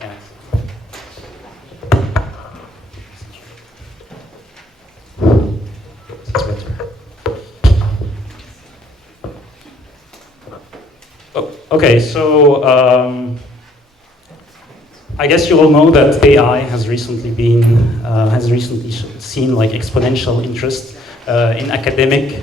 It's better. Oh, okay, so I guess you all know that AI has recently seen like exponential interest in academic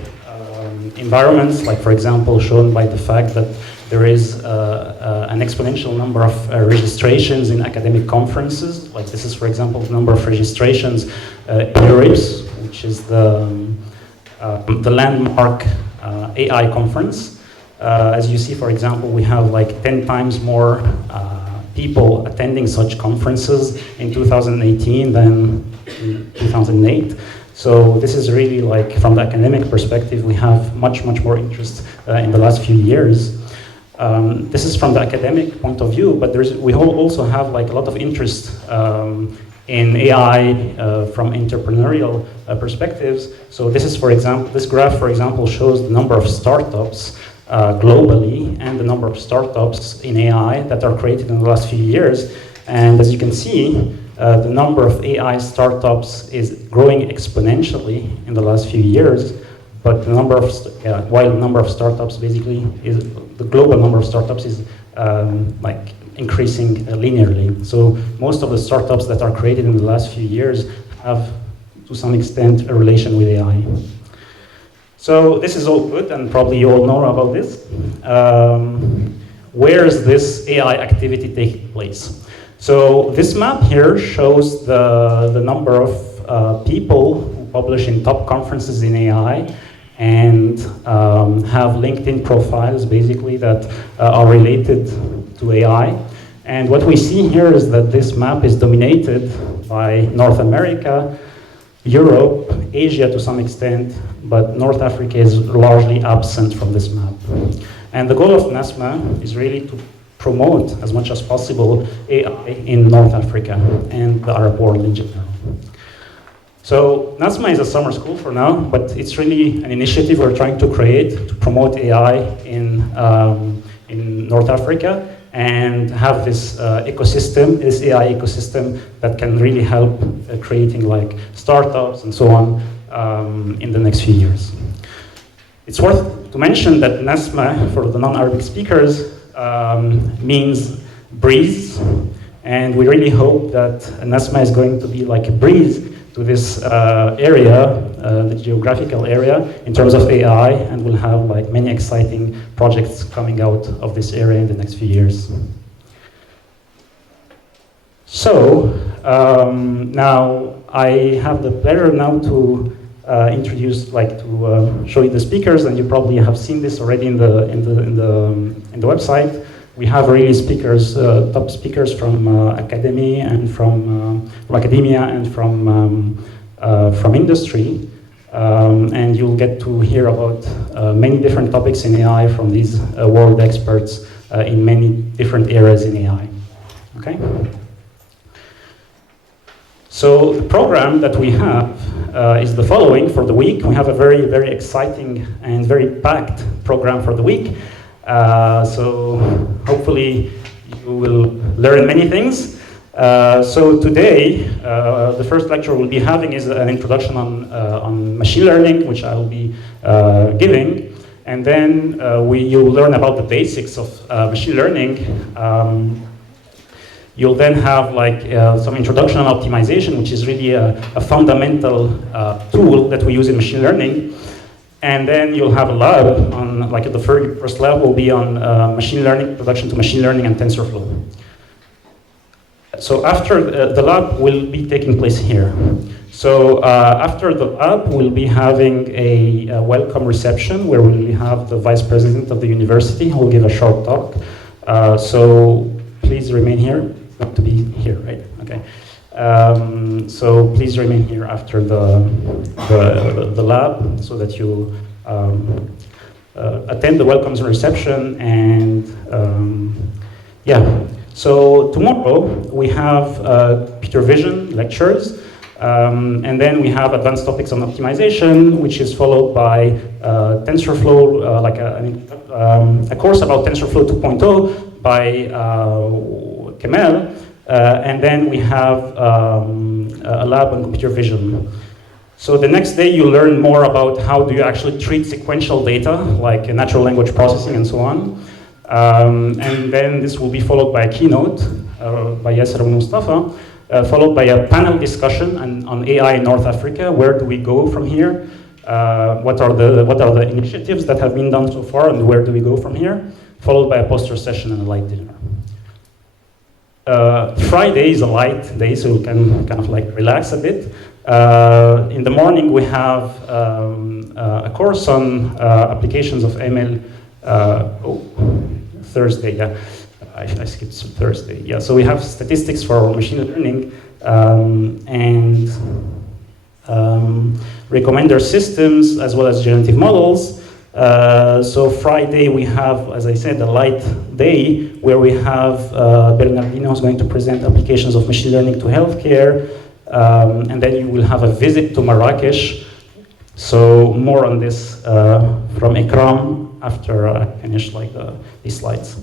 environments, like for example shown by the fact that there is an exponential number of registrations in academic conferences. Like this is, for example, the number of registrations in EURIPS, which is the landmark AI conference. As you see, for example, we have like 10 times more people attending such conferences in 2018 than in 2008. So this is really like, from the academic perspective, we have much more interest in the last few years. This is from the academic point of view, but we also have like a lot of interest in AI from entrepreneurial perspectives. So this is, for example, this graph, for example, shows the number of startups globally and the number of startups in AI that are created in the last few years. And as you can see, the number of AI startups is growing exponentially in the last few years, but the number of, while the number of startups basically is, the global number of startups is like increasing linearly. So most of the startups that are created in the last few years have, to some extent, a relation with AI. So this is all good, and probably you all know about this. Where is this AI activity taking place? So this map here shows the number of people who publish in top conferences in AI and have LinkedIn profiles, basically, that are related to AI. And what we see here is that this map is dominated by North America, Europe, Asia to some extent, but North Africa is largely absent from this map. And the goal of NASSMA is really to promote as much as possible AI in North Africa and the Arab world in general. So NASSMA is a summer school for now, but it's really an initiative we're trying to create to promote AI in North Africa and have this ecosystem, this AI ecosystem that can really help creating like startups and so on in the next few years. It's worth to mention that NASSMA, for the non-Arabic speakers, means breeze, and we really hope that NASSMA is going to be like a breeze to this area, the geographical area, in terms of AI, and we'll have like many exciting projects coming out of this area in the next few years. So now I have the pleasure now to introduce, like, to show you the speakers, and you probably have seen this already in the website. We have really speakers, top speakers from academia and from industry, and you'll get to hear about many different topics in AI from these world experts in many different areas in AI. Okay. So the program that we have is the following for the week. We have a very exciting and very packed program for the week. So hopefully you will learn many things. So today, the first lecture we'll be having is an introduction on machine learning, which I will be giving. And then you'll learn about the basics of machine learning. You'll then have like some introduction on optimization, which is really a fundamental tool that we use in machine learning. And then you'll have a lab on, like the first lab will be on machine learning, introduction to machine learning and TensorFlow. So after the lab will be taking place here. So after the lab, we'll be having a welcome reception where we'll have the vice president of the university who will give a short talk. So please remain here. Not to be here, right? Okay. So please remain here after the lab so that you attend the welcomes and reception. And yeah, so tomorrow we have computer vision lectures, and then we have advanced topics on optimization, which is followed by TensorFlow, like a course about TensorFlow 2.0 by Kemal, And then we have a lab on computer vision. So the next day you learn more about how do you actually treat sequential data, like natural language processing and so on. And then this will be followed by a keynote by Yasser and Mustafa, followed by a panel discussion on AI in North Africa. Where do we go from here? What are the initiatives that have been done so far, and where do we go from here? Followed by a poster session and a light dinner. Friday is a light day, so you can kind of like relax a bit. In the morning, we have a course on applications of ML. Thursday, yeah. I skipped Thursday. Yeah, so we have statistics for machine learning and recommender systems as well as generative models. So Friday we have, as I said, a light day where we have Bernardino who's going to present applications of machine learning to healthcare. And then you will have a visit to Marrakesh. So more on this from Ikram after I finish like these slides.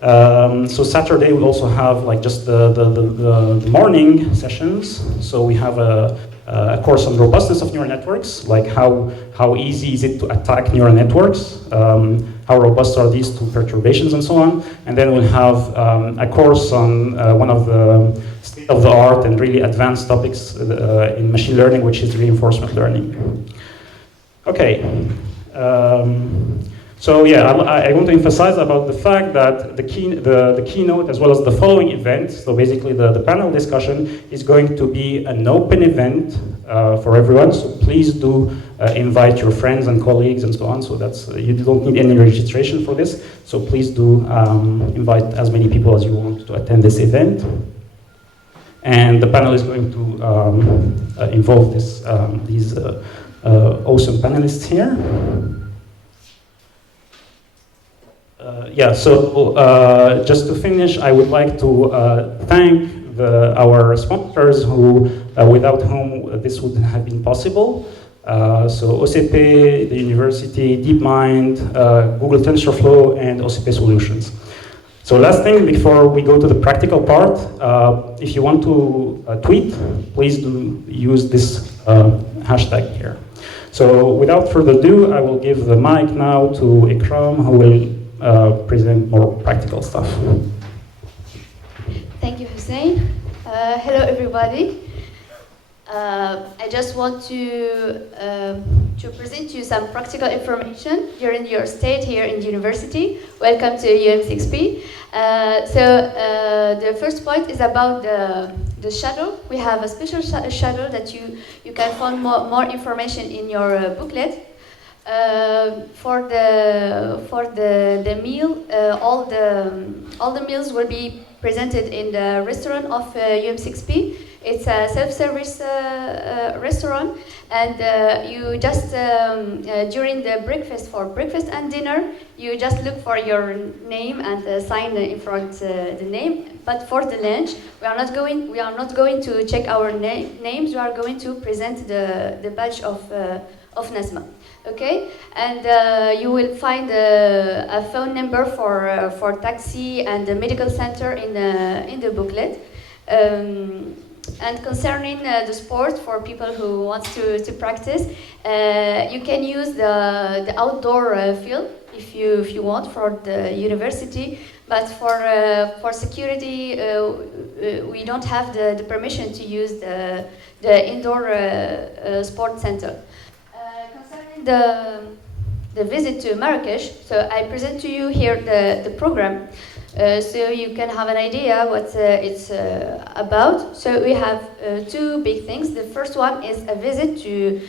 So Saturday we also have like just the morning sessions. So we have a course on robustness of neural networks, like how easy is it to attack neural networks, how robust are these to perturbations and so on. And then we'll have a course on one of the state-of-the-art and really advanced topics in machine learning, which is reinforcement learning. Okay. So yeah, I want to emphasize about the fact that the keynote as well as the following event, so basically the panel discussion, is going to be an open event for everyone. So please do invite your friends and colleagues and so on. So that's you don't need any registration for this. So please do invite as many people as you want to attend this event. And the panel is going to involve these awesome panelists here. Yeah, so just to finish, I would like to thank our sponsors who, without whom this would have been possible. So OCP, the university, DeepMind, Google TensorFlow, and OCP Solutions. So last thing before we go to the practical part, if you want to tweet, please do use this hashtag here. So without further ado, I will give the mic now to Ikram, who will present more practical stuff. Thank you, Hussein. Hello, everybody. I just want to present you some practical information during your stay here in the university. Welcome to UM6P. So the first point is about the schedule. We have a special schedule that you can find more information in your booklet. For the meal, all the meals will be presented in the restaurant of UM6P. It's a self-service restaurant, and you just during the breakfast, for breakfast and dinner, you just look for your name and sign in front the name. But for the lunch, we are not going to check our names. We are going to present the badge of NASSMA. Okay, and you will find a phone number for taxi and the medical center in the booklet. And concerning the sport, for people who want to practice, you can use the outdoor field if you want for the university. But for security, we don't have the permission to use the indoor sport center. The visit to Marrakesh, so I present to you here the program, so you can have an idea what it's about. So we have two big things. The first one is a visit to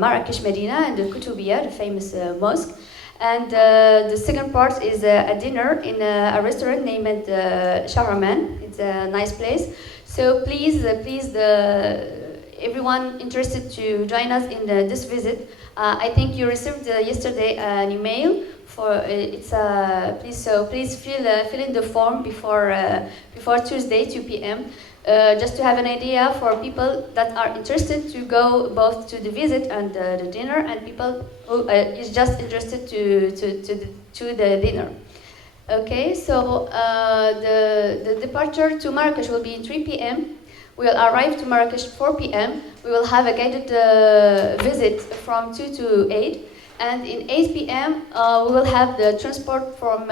Marrakesh Medina and the Koutoubia, the famous mosque. And the second part is a dinner in a restaurant named Shahraman. It's a nice place. So please, everyone interested to join us in this visit. I think you received yesterday an email for it's please fill in the form before Tuesday 2 p.m. Just to have an idea for people that are interested to go both to the visit and the dinner, and people who is just interested to the dinner. Okay, so the departure to Marrakesh will be 3 p.m. We'll arrive to Marrakesh 4 p.m. We will have a guided visit from 2 to 8. And in 8 p.m. We will have the transport from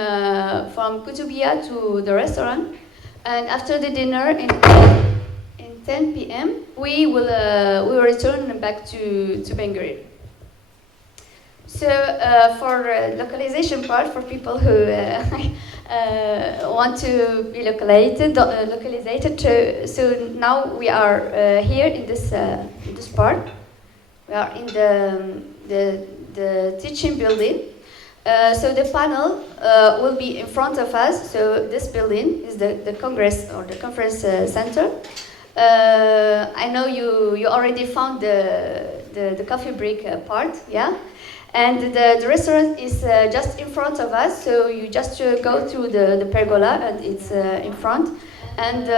Kutubia to the restaurant. And after the dinner in 10 p.m. we will return back to Bangui. So for localization part, for people who want to be localized, so now we are here in this part. We are in the teaching building. So the panel will be in front of us. So this building is the Congress or the conference center. I know you already found the coffee break part, yeah? And the restaurant is just in front of us, so you just go through the pergola and it's in front. And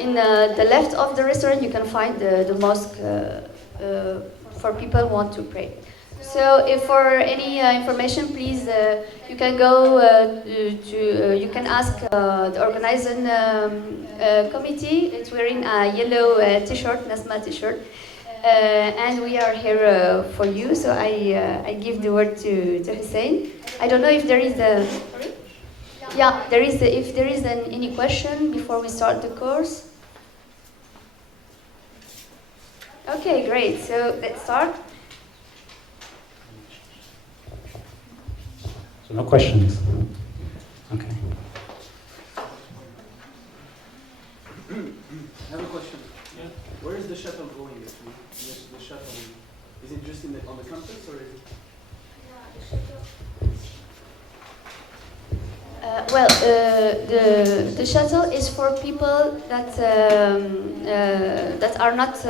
in the left of the restaurant you can find the mosque for people who want to pray. So if for any information, please, you can go you can ask the organizing committee. It's wearing a yellow t-shirt, NASSMA t-shirt. And we are here for you, so I give the word to Hussein. I don't know if there is a... Yeah, if there is any question before we start the course. Okay, great, so let's start. So no questions? Okay. I have a question. Yeah. Where is the shuttle going actually? The shuttle, is it just on the campus or is it? Well, the shuttle is for people that that are not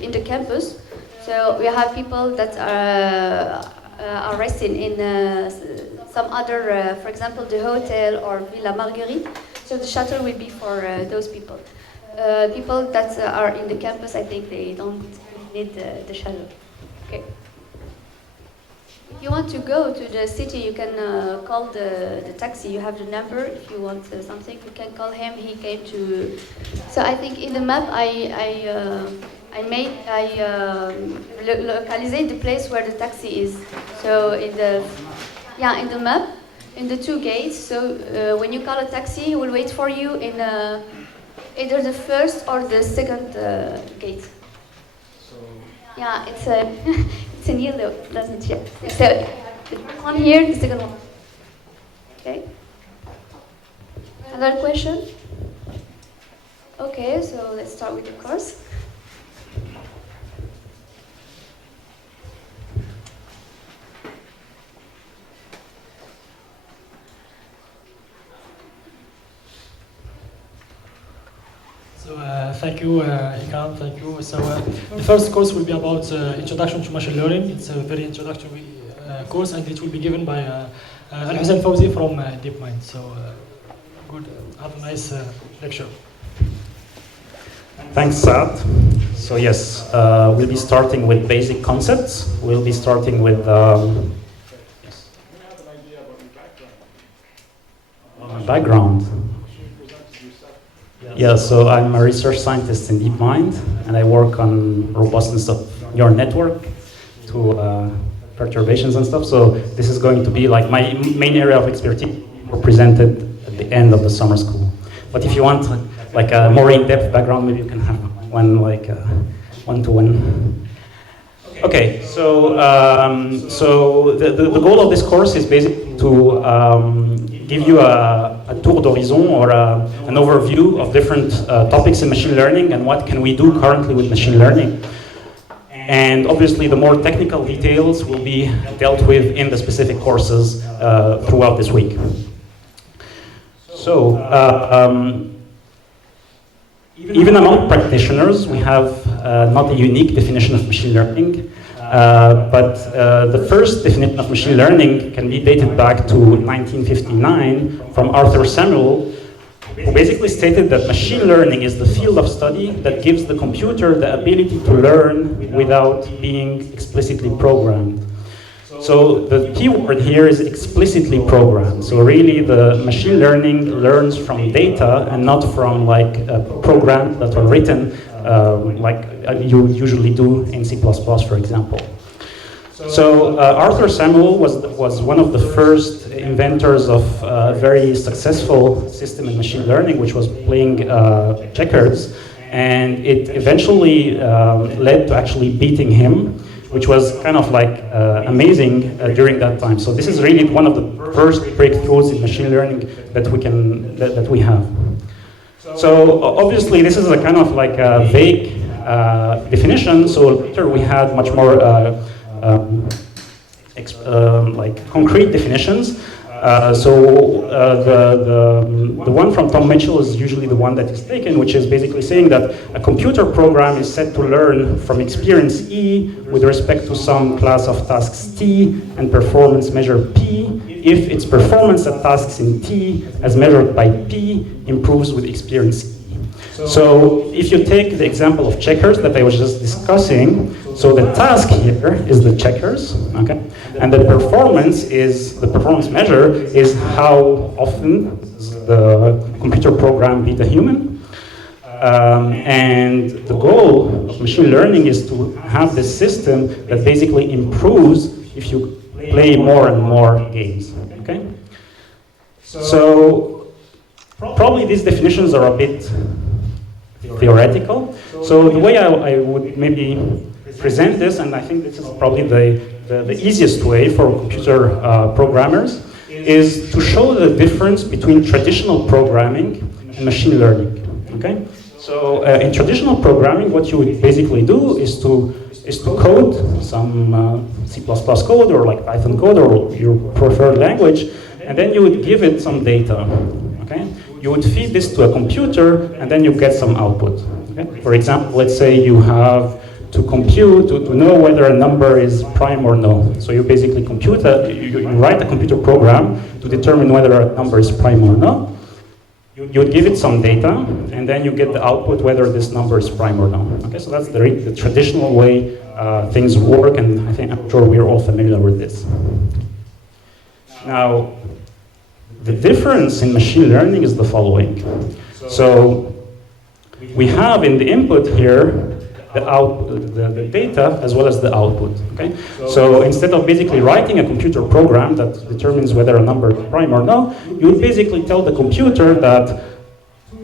in the campus. So we have people that are resting in some other, for example, the hotel or Villa Marguerite. So the shuttle will be for those people. People that are in the campus, I think they don't need the shuttle. Okay. If you want to go to the city, you can call the taxi. You have the number. If you want something, you can call him. He came to. So I think in the map I localized the place where the taxi is. So in the map, in the two gates. So when you call a taxi, he will wait for you in either the first or the second gate. So yeah, it's a it's in yellow, doesn't it? So the first one here, the second one. Okay. Another question? Okay, so let's start with the course. So thank you, Hikam, thank you. So the first course will be about Introduction to Machine Learning. It's a very introductory course and it will be given by Alhussein Fawzi from DeepMind. So good, have a nice lecture. Thanks, Saad. So yes, we'll be starting with basic concepts. We'll be starting with... yes. My background. Yeah, so I'm a research scientist in DeepMind, and I work on robustness of neural network to perturbations and stuff. So this is going to be like my main area of expertise presented at the end of the summer school. But if you want like a more in-depth background, maybe you can have one like one-to-one. Okay, so the goal of this course is basically to give you a tour d'horizon or an overview of different topics in machine learning and what can we do currently with machine learning. And obviously the more technical details will be dealt with in the specific courses throughout this week. So, even among practitioners, we have not a unique definition of machine learning, but the first definition of machine learning can be dated back to 1959 from Arthur Samuel, who basically stated that machine learning is the field of study that gives the computer the ability to learn without being explicitly programmed. So the keyword here is explicitly programmed. So really the machine learning learns from data and not from like programs that are written like you usually do in C++, for example. So Arthur Samuel was one of the first inventors of a very successful system in machine learning, which was playing checkers, and it eventually led to actually beating him, which was kind of like amazing during that time. So this is really one of the first breakthroughs in machine learning that we have. So obviously this is a kind of like a vague definition. So later we had much more like concrete definitions. The one from Tom Mitchell is usually the one that is taken, which is basically saying that a computer program is set to learn from experience E with respect to some class of tasks T and performance measure P if its performance at tasks in T as measured by P improves with experience E. So if you take the example of checkers that I was just discussing, so the task here is the checkers, okay? And the performance measure is how often the computer program beat a human. And the goal of machine learning is to have this system that basically improves if you play more and more games, okay? So probably these definitions are a bit theoretical. So the way I would maybe present this, and I think this is probably the easiest way for computer programmers, is to show the difference between traditional programming and machine learning. Okay? So in traditional programming, what you would basically do is to code some C++ code or like Python code or your preferred language, and then you would give it some data. Okay? You would feed this to a computer, and then you get some output. Okay? For example, let's say you have to compute, to know whether a number is prime or no. So you basically compute, you write a computer program to determine whether a number is prime or no. You would give it some data, and then you get the output whether this number is prime or no. Okay, so that's the traditional way things work, and I'm sure we're all familiar with this. Now, the difference in machine learning is the following. So we have in the input here the data as well as the output. Okay? So instead of basically writing a computer program that determines whether a number is prime or no, you would basically tell the computer that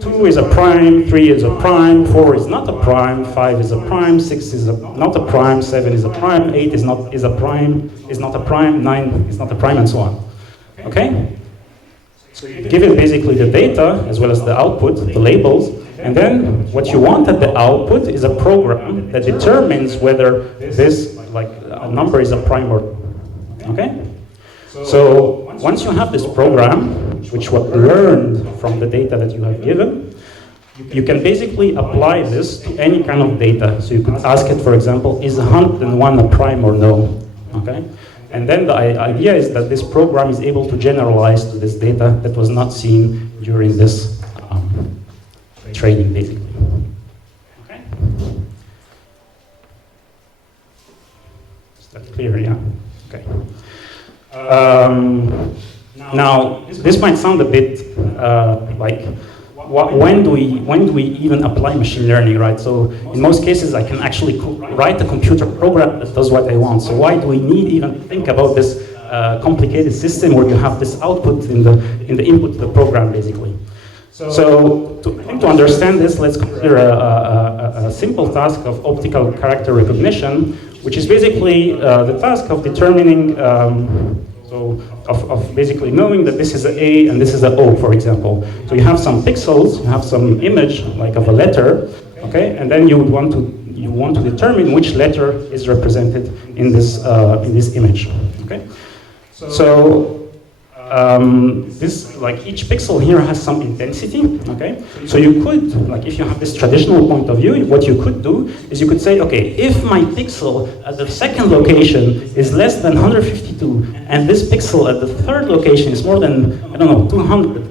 2 is a prime, 3 is a prime, 4 is not a prime, 5 is a prime, 6 is not a prime, 7 is a prime, 8 is not a prime, 9 is not a prime, and so on. Okay? So you give it basically the data as well as the output, the labels, and then what you want at the output is a program that determines whether this a number is a prime or not. Okay? So once you have this program, which was learned from the data that you have given, you can basically apply this to any kind of data. So you could ask it, for example, is 101 a prime or no? Okay? And then the idea is that this program is able to generalize to this data that was not seen during this training, basically. Okay? Is that clear? Yeah? Okay. Now, this might sound a bit when do we even apply machine learning, right? So in most cases, I can actually write a computer program that does what I want. So why do we need even think about this complicated system where you have this output in the input to the program, basically? So to understand this, let's consider a simple task of optical character recognition, which is basically the task of determining, of basically knowing that this is an A and this is an O, for example. So you have some pixels, you have some image like of a letter, okay, and then you want to determine which letter is represented in this image, okay. So each pixel here has some intensity, okay? So you could, if you have this traditional point of view, what you could do is you could say, okay, if my pixel at the second location is less than 152, and this pixel at the third location is more than, 200,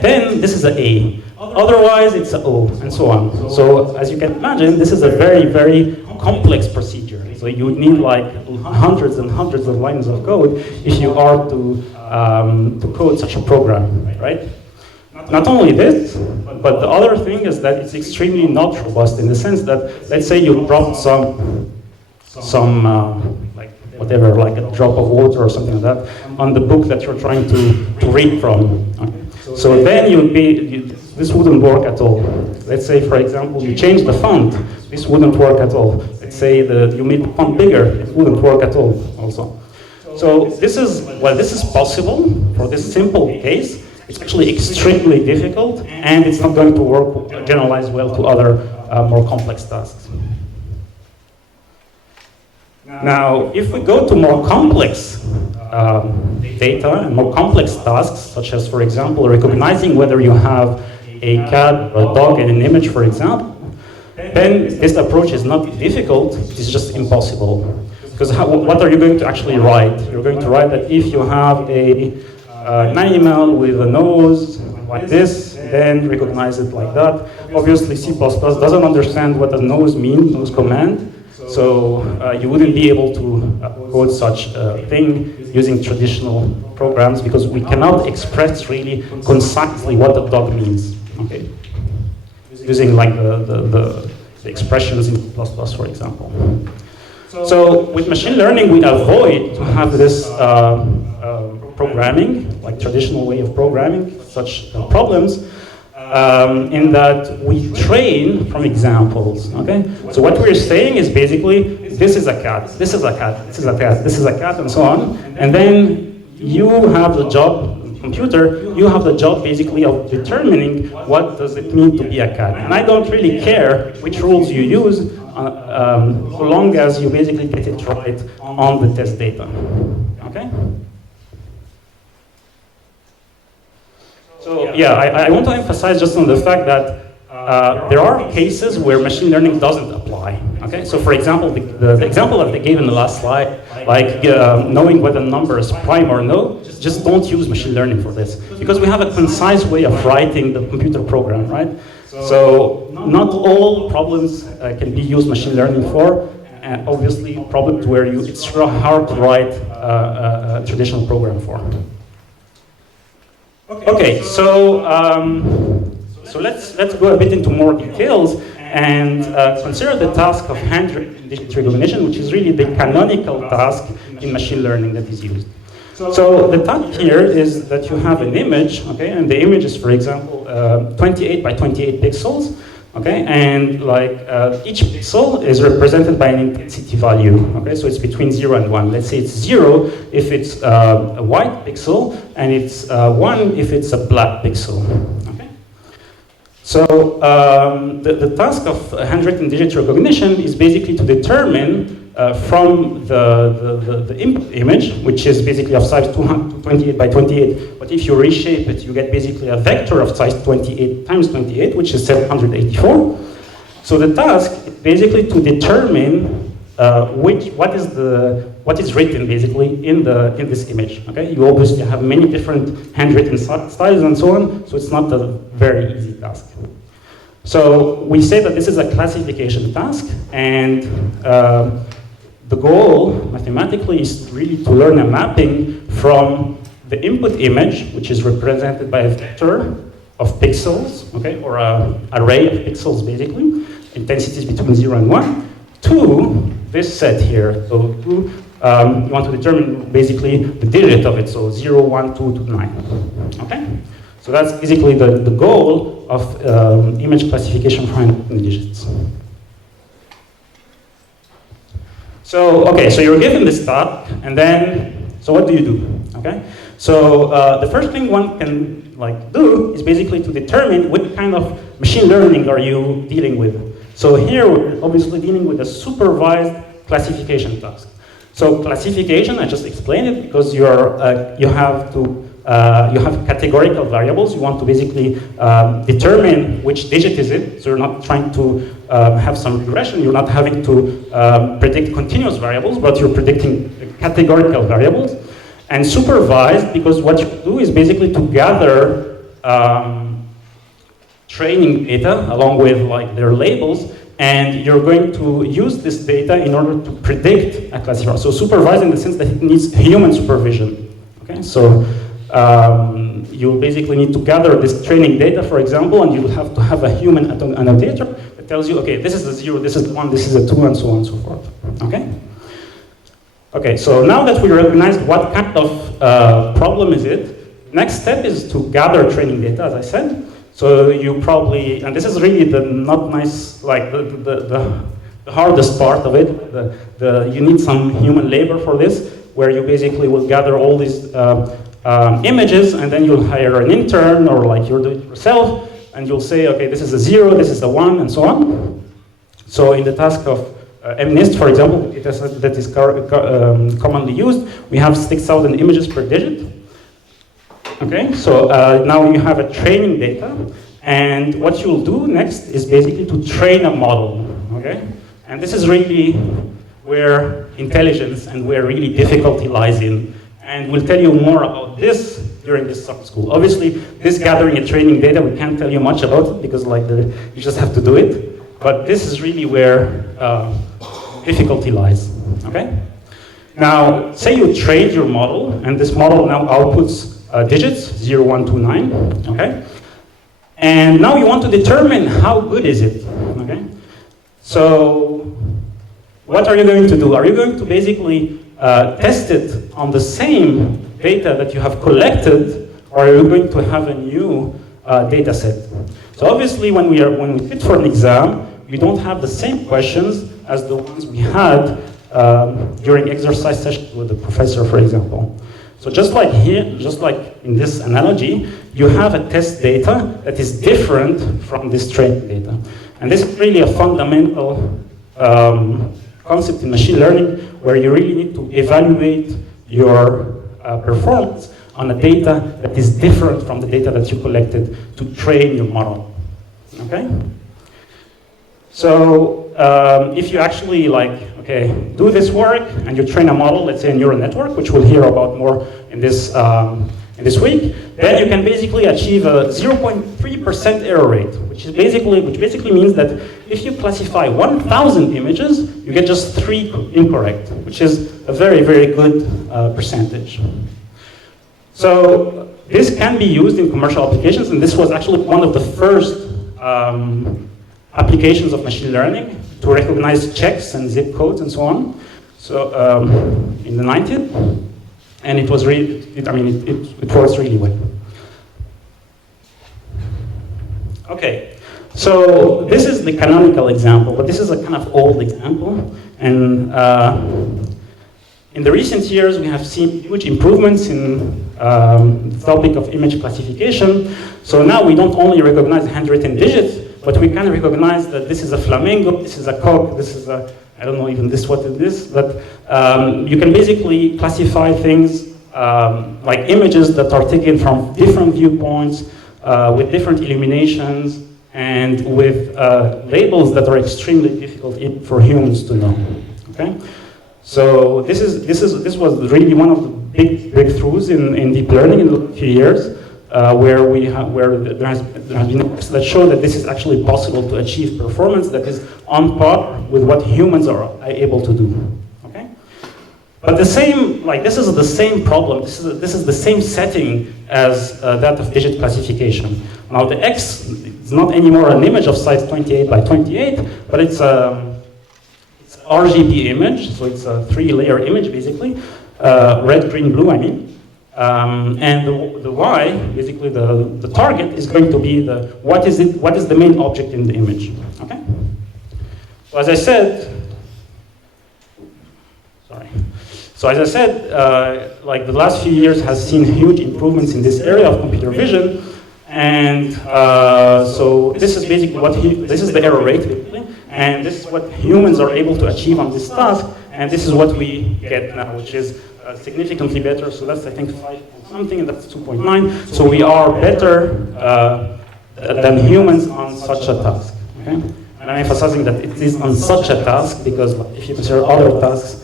then this is an A. Otherwise, it's an O, and so on. So as you can imagine, this is a very, very complex procedure. So you would need like hundreds and hundreds of lines of code if you are to code such a program, right? Not only this, but the other thing is that it's extremely not robust in the sense that, let's say you dropped some like whatever, like a drop of water or something like that on the book that you're trying to read from. Okay? So then this wouldn't work at all. Let's say, for example, you change the font, this wouldn't work at all. Let's say that you made the font bigger, it wouldn't work at all also. So this is possible for this simple case. It's actually extremely difficult, and it's not going to work, generalize well to other more complex tasks. Now, if we go to more complex data and more complex tasks, such as, for example, recognizing whether you have a cat or a dog in an image, for example, then this approach is not difficult, it's just impossible. Because what are you going to actually write? You're going to write that if you have an animal with a nose like this, then recognize it like that. Obviously, C++ doesn't understand what a nose means, nose command. So you wouldn't be able to code such a thing using traditional programs because we cannot express really concisely what the dog means. Okay, using like the expressions in C++, for example. So with machine learning, we avoid to have this programming, like traditional way of programming such problems, in that we train from examples, okay? So what we're saying is basically, this is a cat, this is a cat, this is a cat, this is a cat, and so on. And then you have the job, computer, you have the job basically of determining what does it mean to be a cat. And I don't really care which rules you use, so long as you basically get it right on the test data, okay? So yeah, I want to emphasize just on the fact that there are cases where machine learning doesn't apply, okay? So for example, the example that they gave in the last slide, like knowing whether a number is prime or no, just don't use machine learning for this. Because we have a concise way of writing the computer program, right? So not all problems can be used machine learning for, and obviously problems where it's hard to write a traditional program for. Okay, so let's go a bit into more details and consider the task of handwritten digit recognition, which is really the canonical task in machine learning that is used. So the task here is that you have an image, okay, and the image is, for example, 28 by 28 pixels, okay, and like each pixel is represented by an intensity value, okay, so it's between 0 and 1. Let's say it's 0 if it's a white pixel, and it's 1 if it's a black pixel, okay. So the task of handwritten digit recognition is basically to determine from the input image, which is basically of size 28 by 28, but if you reshape it, you get basically a vector of size 28 times 28, which is 784. So the task is basically to determine what is written basically in this image. Okay, you obviously have many different handwritten styles and so on, so it's not a very easy task. So we say that this is a classification task, and the goal, mathematically, is really to learn a mapping from the input image, which is represented by a vector of pixels, okay, or an array of pixels, basically, intensities between 0 and 1, to this set here. So you want to determine, basically, the digit of it, so 0, 1, 2 to 9, okay? So that's basically the goal of image classification for handwritten digits. So, okay, so you're given this task, and then, so what do you do, okay? So the first thing one can do is basically to determine what kind of machine learning are you dealing with. So here we're obviously dealing with a supervised classification task. So classification, I just explained it because you have categorical variables. You want to basically determine which digit is it. So you're not trying to have some regression. You're not having to predict continuous variables, but you're predicting categorical variables. And supervised, because what you do is basically to gather training data along with their labels and you're going to use this data in order to predict a classifier. So supervised in the sense that it needs human supervision. Okay, so you'll basically need to gather this training data, for example, and you'll have to have a human annotator that tells you, okay, this is a 0, this is a 1, this is a 2, and so on and so forth. Okay? Okay, so now that we recognized what kind of problem is it, next step is to gather training data, as I said. So you probably, and this is really the not nice, like the hardest part of it. You need some human labor for this, where you basically will gather all these images, and then you'll hire an intern, or like you'll do it yourself, and you'll say, okay, this is a 0, this is a 1, and so on. So in the task of MNIST, for example, that is commonly used, we have 6,000 images per digit. Okay, so now you have a training data, and what you'll do next is basically to train a model. Okay, and this is really where intelligence and where really difficulty lies in. And we'll tell you more about this during this sub-school. Obviously, this gathering and training data, we can't tell you much about it because you just have to do it. But this is really where difficulty lies, okay? Now, say you train your model, and this model now outputs digits, 0, 1, 2, 9, okay? And now you want to determine how good is it, okay? So, what are you going to do? Are you going to basically test it on the same data that you have collected, or are you going to have a new data set? So obviously, when we sit for an exam, we don't have the same questions as the ones we had during exercise sessions with the professor, for example. So just like here, just like in this analogy, you have a test data that is different from this training data. And this is really a fundamental concept in machine learning, where you really need to evaluate your performance on a data that is different from the data that you collected to train your model. Okay? So if you actually do this work and you train a model, let's say a neural network, which we'll hear about more in this week, then you can basically achieve a 0.3% error rate, which basically means that if you classify 1,000 images, you get just 3 incorrect, which is a very, very good percentage. So this can be used in commercial applications, and this was actually one of the first applications of machine learning to recognize checks and zip codes and so on. So in the 90s, and it was really, it works really well. Okay, so this is the canonical example, but this is a kind of old example, and in the recent years we have seen huge improvements in the topic of image classification. So now we don't only recognize handwritten digits, but we can recognize that this is a flamingo, this is a cock, this is a, I don't know even this what it is, but you can basically classify things like images that are taken from different viewpoints, with different illuminations, and with labels that are extremely difficult for humans to know. Okay, so this was really one of the big breakthroughs in deep learning in the few years. Where there has been works that show that this is actually possible to achieve performance that is on par with what humans are able to do. Okay, but this is the same problem. This is the same setting as that of digit classification. Now the X is not anymore an image of size 28 by 28, but it's it's RGB image, so it's a 3-layer image basically, red, green, blue. I mean. And the Y, basically the target, is going to be what is the main object in the image. Okay? So as I said, the last few years has seen huge improvements in this area of computer vision, and so this is basically this is the error rate, basically, and this is what humans are able to achieve on this task, and this is what we get now, which is significantly better. So that's, I think, 5 something, and that's 2.9. So we are better than humans on such a task. Okay? And I'm emphasizing that it is on such a task because if you consider other tasks,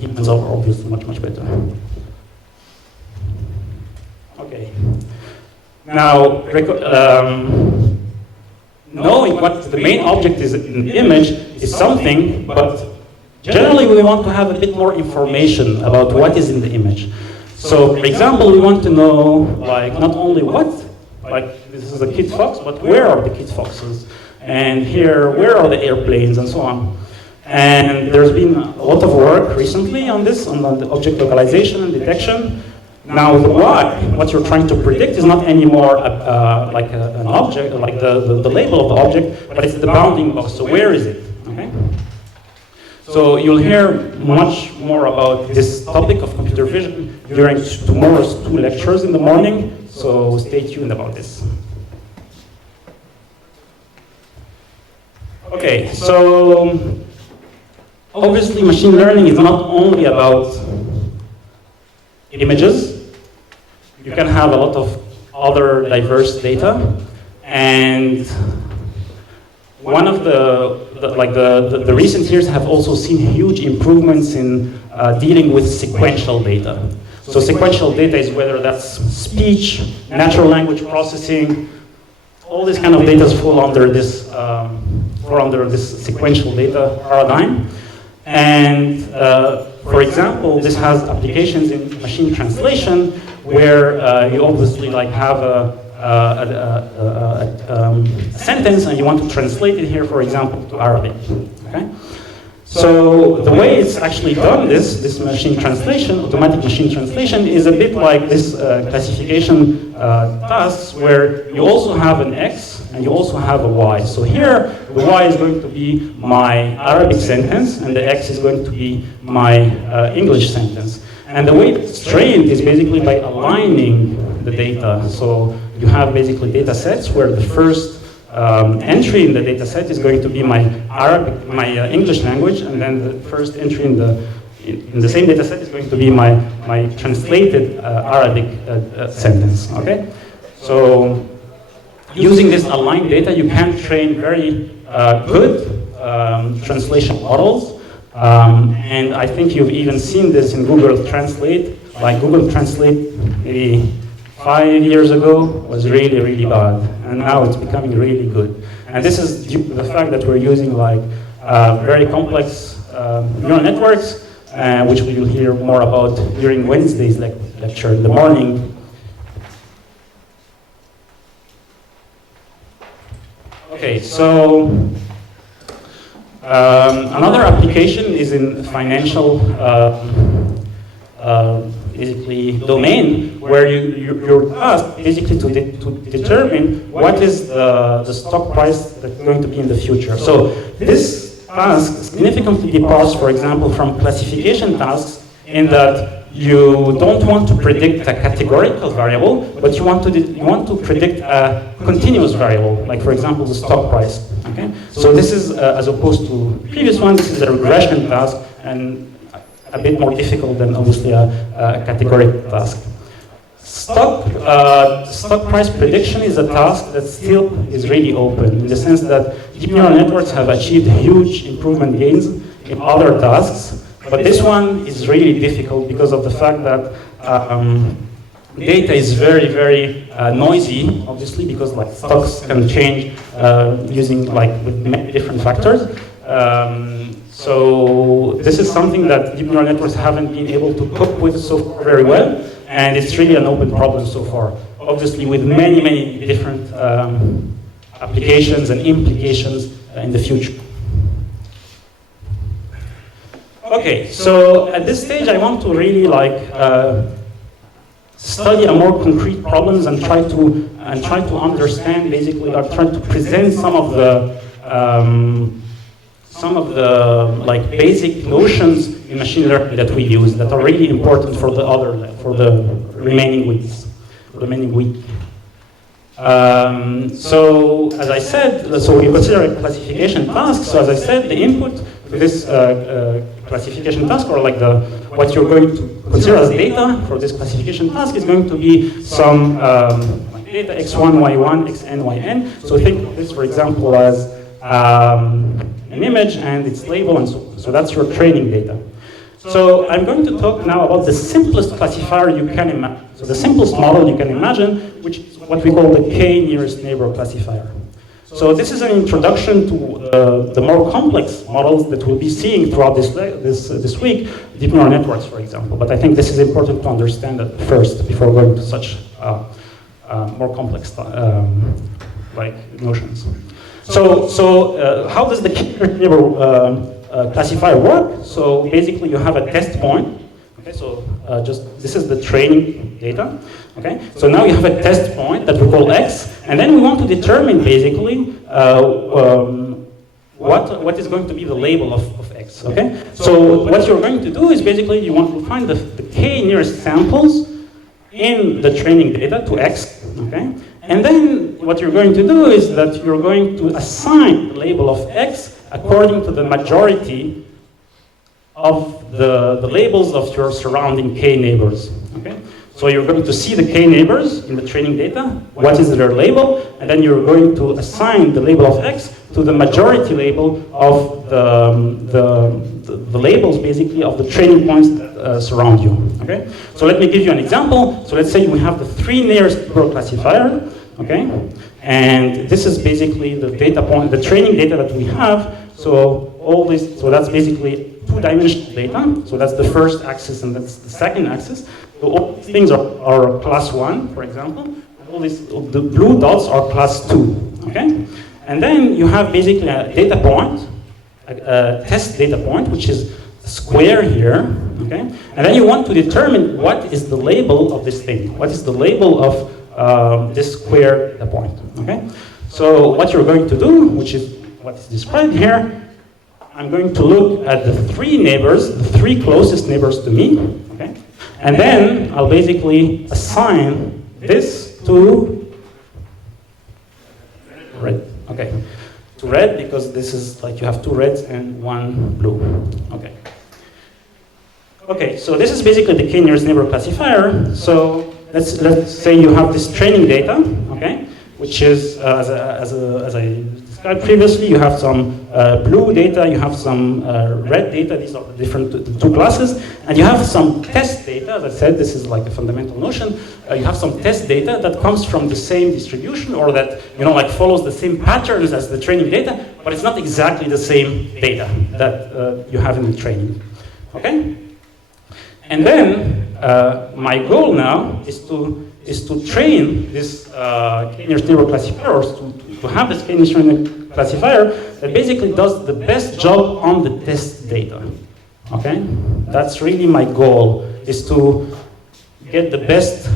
humans are obviously much, much better. Okay. Now, knowing what the main object is in the image is something, but generally we want to have a bit more information about what is in the image. So, for example, we want to know, like, not only what, like, this is a kid fox, but where are the kid foxes? And here, where are the airplanes, and so on. And there's been a lot of work recently on this, on the object localization and detection. Now, the what you're trying to predict is not anymore like an object, like the label of the object, but it's the bounding box. So where is it? Okay. So you'll hear much more about this topic of computer vision during tomorrow's 2 lectures in the morning. So stay tuned about this. Okay. So obviously, machine learning is not only about images. You can have a lot of other diverse data, and one of the recent years have also seen huge improvements in dealing with sequential data. So sequential data is whether that's speech, natural language processing, all this kind of data fall under this sequential data paradigm. And for example, this has applications in machine translation, where you obviously like have a sentence and you want to translate it here, for example, to Arabic. Okay? So the way it's actually done, this machine translation, automatic machine translation, is a bit like this classification tasks, where you also have an X and you also have a Y. So here, the Y is going to be my Arabic sentence, and the X is going to be my English sentence. And the way it's trained is basically by aligning the data. So you have basically data sets where the first entry in the data set is going to be my English language, and then the first entry in the same data set is going to be my translated Arabic sentence. Okay, so using this aligned data, you can train very good translation models. And I think you've even seen this in Google Translate. Like Google Translate maybe 5 years ago was really, really bad. And now it's becoming really good. And this is due to the fact that we're using like very complex neural networks, which we will hear more about during Wednesday's lecture in the morning. Okay, so another application is in financial basically domain, where you're asked basically to determine what is the stock price that's going to be in the future. So this task significantly departs, for example, from classification tasks, in that you don't want to predict a categorical variable, but you want to predict a continuous variable, like for example the stock price. Okay, so this is as opposed to the previous one, this is a regression task and a bit more difficult than obviously a categorical task. Stock price prediction is a task that still is really open, in the sense that deep neural networks have achieved huge improvement gains in other tasks. But this one is really difficult because of the fact that data is very, very noisy, obviously, because like stocks can change using with many different factors. So this is something that deep neural networks haven't been able to cope with so far very well, and it's really an open problem so far. Obviously, with many, many different applications and implications in the future. Okay, so at this stage, I want to really study a more concrete problems and try to understand basically, or try to present some of the basic notions in machine learning that we use that are really important for the remaining weeks. So as I said, so we consider a classification task. So as I said, the input to this classification task, or what you're going to consider as data for this classification task, is going to be some data x1, y1, xn, yn. So think of this, for example, as an image and its label, and so that's your training data. So I'm going to talk now about the simplest classifier you can imagine. So the simplest model you can imagine, which is what we call the k nearest neighbor classifier. So this is an introduction to the more complex models that we'll be seeing throughout this week, deep neural networks, for example. But I think this is important to understand that first before going to such more complex like notions. So how does the k-neighbor classifier work? So basically you have a test point. Okay, so this is the training data. Okay, so now you have a test point that we call x, and then we want to determine basically what is going to be the label of x. Okay, so what you're going to do is basically you want to find the k nearest samples in the training data to x. Okay, and then what you're going to do is that you're going to assign the label of x according to the majority of the labels of your surrounding k neighbors. Okay? So you're going to see the k neighbors in the training data, what is their label, and then you're going to assign the label of x to the majority label of the labels basically of the training points that surround you. Okay? So let me give you an example. So let's say we have the 3 nearest neighbor classifier, okay? And this is basically the data point, the training data that we have. So all this, so that's basically 2-dimensional data. So that's the first axis and that's the second axis. So all these things are class 1, for example. And all these, the blue dots are class 2, okay? And then you have basically a data point, a test data point, which is a square here, okay? And then you want to determine what is the label of this thing. What is the label of this square data point, okay? So what you're going to do, which is what is described here, I'm going to look at the 3 neighbors, the 3 closest neighbors to me, okay? And then I'll basically assign this to red, okay? To red because this is like you have 2 reds and 1 blue, okay? Okay, so this is basically the k nearest neighbor classifier. So let's say you have this training data, okay? Which is, as I described previously, you have some blue data, you have some red data, these are the different the 2 classes, and you have some test data, as I said, this is like a fundamental notion, you have some test data that comes from the same distribution or that, you know, like follows the same patterns as the training data, but it's not exactly the same data that you have in the training, okay? And then my goal now is to train this k-nearest neighbor classifier, or to have this k-nearest neighbor classifier that basically does the best job on the test data. Okay? That's really my goal, is to get the best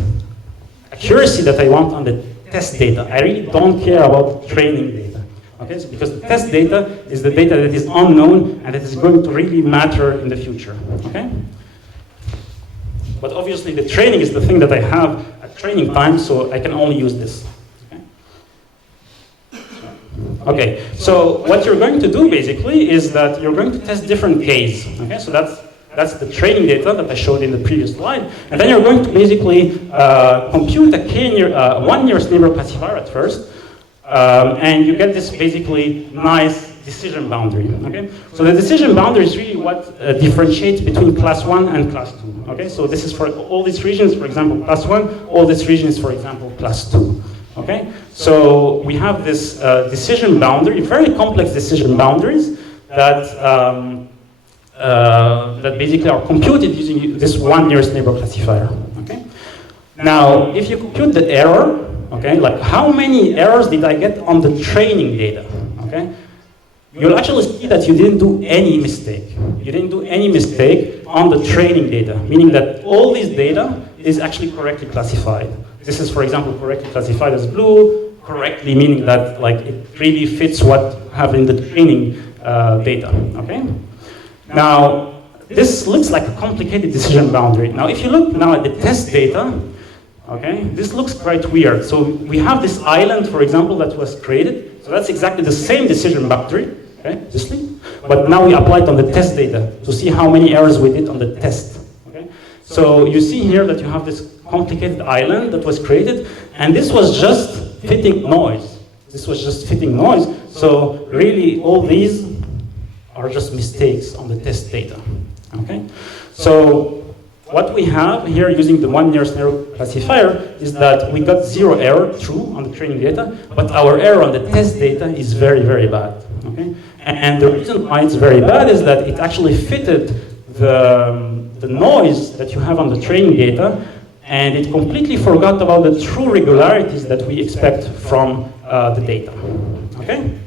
accuracy that I want on the test data. I really don't care about training data. Okay? So because the test data is the data that is unknown and that is going to really matter in the future. Okay? But obviously the training is the thing that I have at training time, so I can only use this. Okay, so what you're going to do basically is that you're going to test different Ks. Okay, so that's the training data that I showed in the previous slide. And then you're going to basically compute a 1 nearest neighbor classifier at first. And you get this basically nice decision boundary. Okay, so the decision boundary is really what differentiates between class 1 and class 2. Okay, so this is for all these regions, for example, class 1, all these regions, for example, class 2. Okay, so we have this decision boundary, very complex decision boundaries that that basically are computed using this 1 nearest neighbor classifier. Okay, now if you compute the error, okay, like how many errors did I get on the training data? Okay, you'll actually see that you didn't do any mistake. You didn't do any mistake on the training data, meaning that all this data is actually correctly classified. This is, for example, correctly classified as blue, correctly meaning that like it really fits what have in the training data. Okay. Now this looks like a complicated decision boundary. Now, if you look now at the test data, okay, this looks quite weird. So we have this island, for example, that was created. So that's exactly the same decision boundary, okay, obviously. But now we apply it on the test data to see how many errors we did on the test. Okay. So you see here that you have this complicated island that was created, and this was just fitting noise. This was just fitting noise. So really, all these are just mistakes on the test data. Okay. So what we have here using the one nearest neighbor classifier is that we got 0 error true on the training data, but our error on the test data is very, very bad. Okay? And the reason why it's very bad is that it actually fitted the noise that you have on the training data, and it completely forgot about the true regularities that we expect from the data. Okay?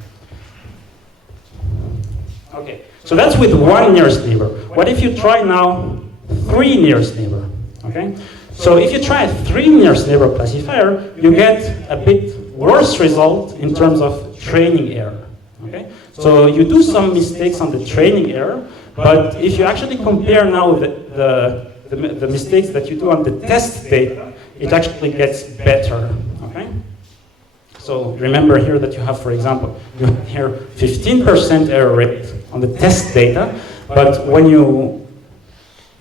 Okay, so that's with one nearest neighbor. What if you try now 3 nearest neighbor? Okay? So if you try a 3 nearest neighbor classifier, you get a bit worse result in terms of training error. Okay? So you do some mistakes on the training error, but if you actually compare now the mistakes that you do on the test data, it actually gets better. Okay? So remember here that you have, for example, you have here 15% error rate on the test data, but when you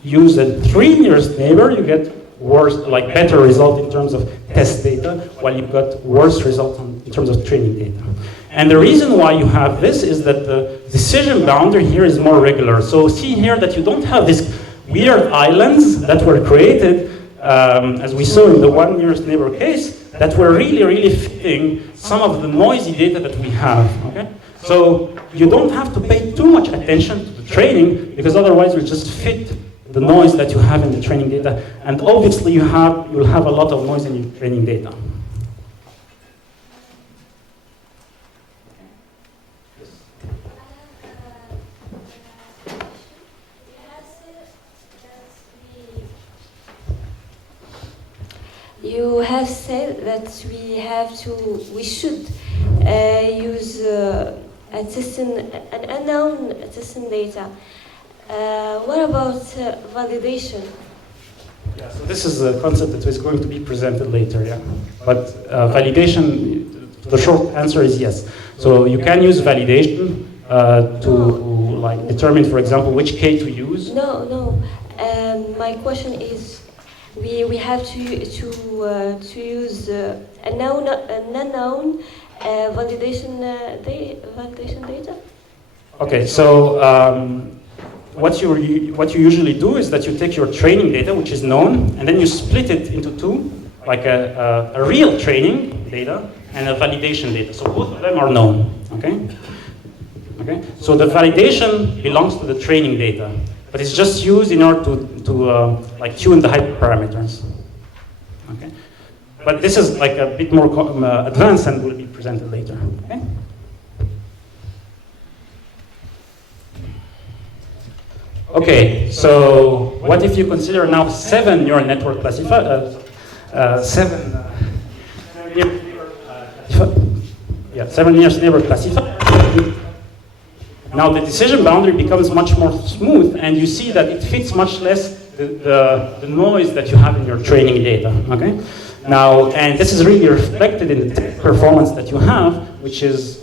use a 3 nearest neighbor, you get worse, like better result in terms of test data, while you got worse result in terms of training data. And the reason why you have this is that the decision boundary here is more regular. So see here that you don't have these weird islands that were created, as we saw in the one nearest neighbor case, that were really, really fitting some of the noisy data that we have. Okay? So you don't have to pay too much attention to the training, because otherwise you'll just fit the noise that you have in the training data. And obviously you'll have a lot of noise in your training data. You have said that we should use an unknown testing data. What about validation? Yeah, so this is a concept that is going to be presented later, yeah. But validation, the short answer is yes. So you can use validation to like determine, for example, which K to use. No. My question is, we have to use an unknown validation data. Okay, so what you usually do is that you take your training data, which is known, and then you split it into 2, like a real training data and a validation data. So both of them are known. Okay. Okay. So the validation belongs to the training data, but it's just used in order to like tune the hyperparameters. Okay. But this is like a bit more advanced and will be presented later. Okay. Okay, so what if you consider now 7 neural network classifiers, 7 nearest neighbor classifiers. Now the decision boundary becomes much more smooth, and you see that it fits much less the noise that you have in your training data. Okay, now and this is really reflected in the performance that you have, which is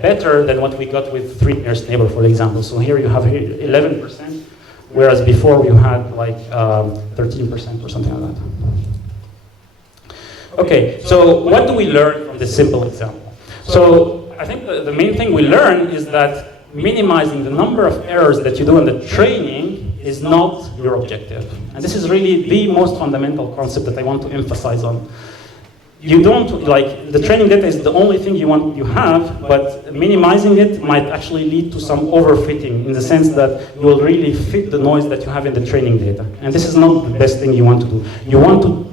better than what we got with 3 nearest neighbor, for example. So here you have 11%, whereas before you had like 13% or something like that. Okay, so what do we learn from this simple example? So I think the main thing we learn is that minimizing the number of errors that you do in the training is not your objective. And this is really the most fundamental concept that I want to emphasize on. You don't, like, the training data is the only thing you have, but minimizing it might actually lead to some overfitting, in the sense that you will really fit the noise that you have in the training data. And this is not the best thing you want to do. You want to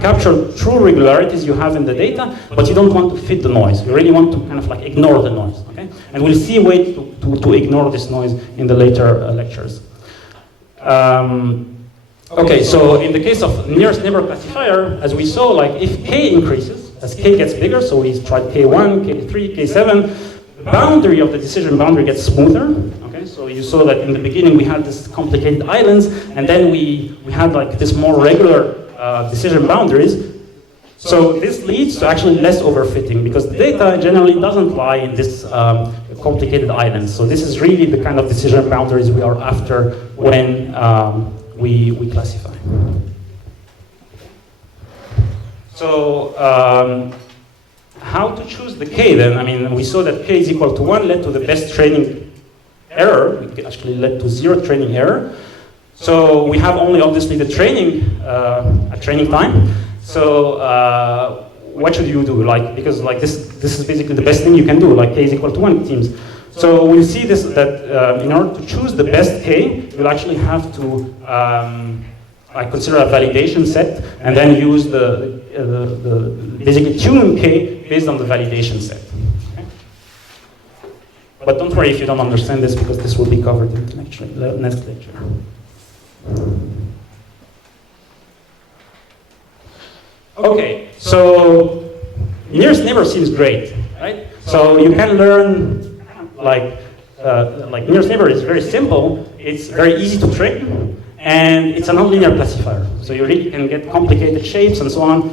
capture true regularities you have in the data, but you don't want to fit the noise. You really want to kind of like ignore the noise, okay? And we'll see ways to ignore this noise in the later lectures. Okay, so in the case of nearest neighbor classifier, as we saw, like if K increases, as K gets bigger, so we tried K1, K3, K7, the boundary of the decision boundary gets smoother. Okay, so you saw that in the beginning we had this complicated islands, and then we had like this more regular decision boundaries. So this leads to actually less overfitting, because the data generally doesn't lie in this complicated islands. So this is really the kind of decision boundaries we are after when we classify. So how to choose the K then? I mean, we saw that K is equal to 1 led to the best training error. It actually led to 0 training error. So we have only obviously the training, training time. So what should you do? Like, because like this is basically the best thing you can do, like k is equal to 1 teams. So we'll see this, that in order to choose the best k, you'll actually have to consider a validation set and then use the basically tune k based on the validation set. Okay? But don't worry if you don't understand this, because this will be covered in the next lecture. Okay, so nearest neighbor seems great, right? So you can learn like nearest neighbor is very simple. It's very easy to train, and it's a nonlinear classifier. So you really can get complicated shapes and so on.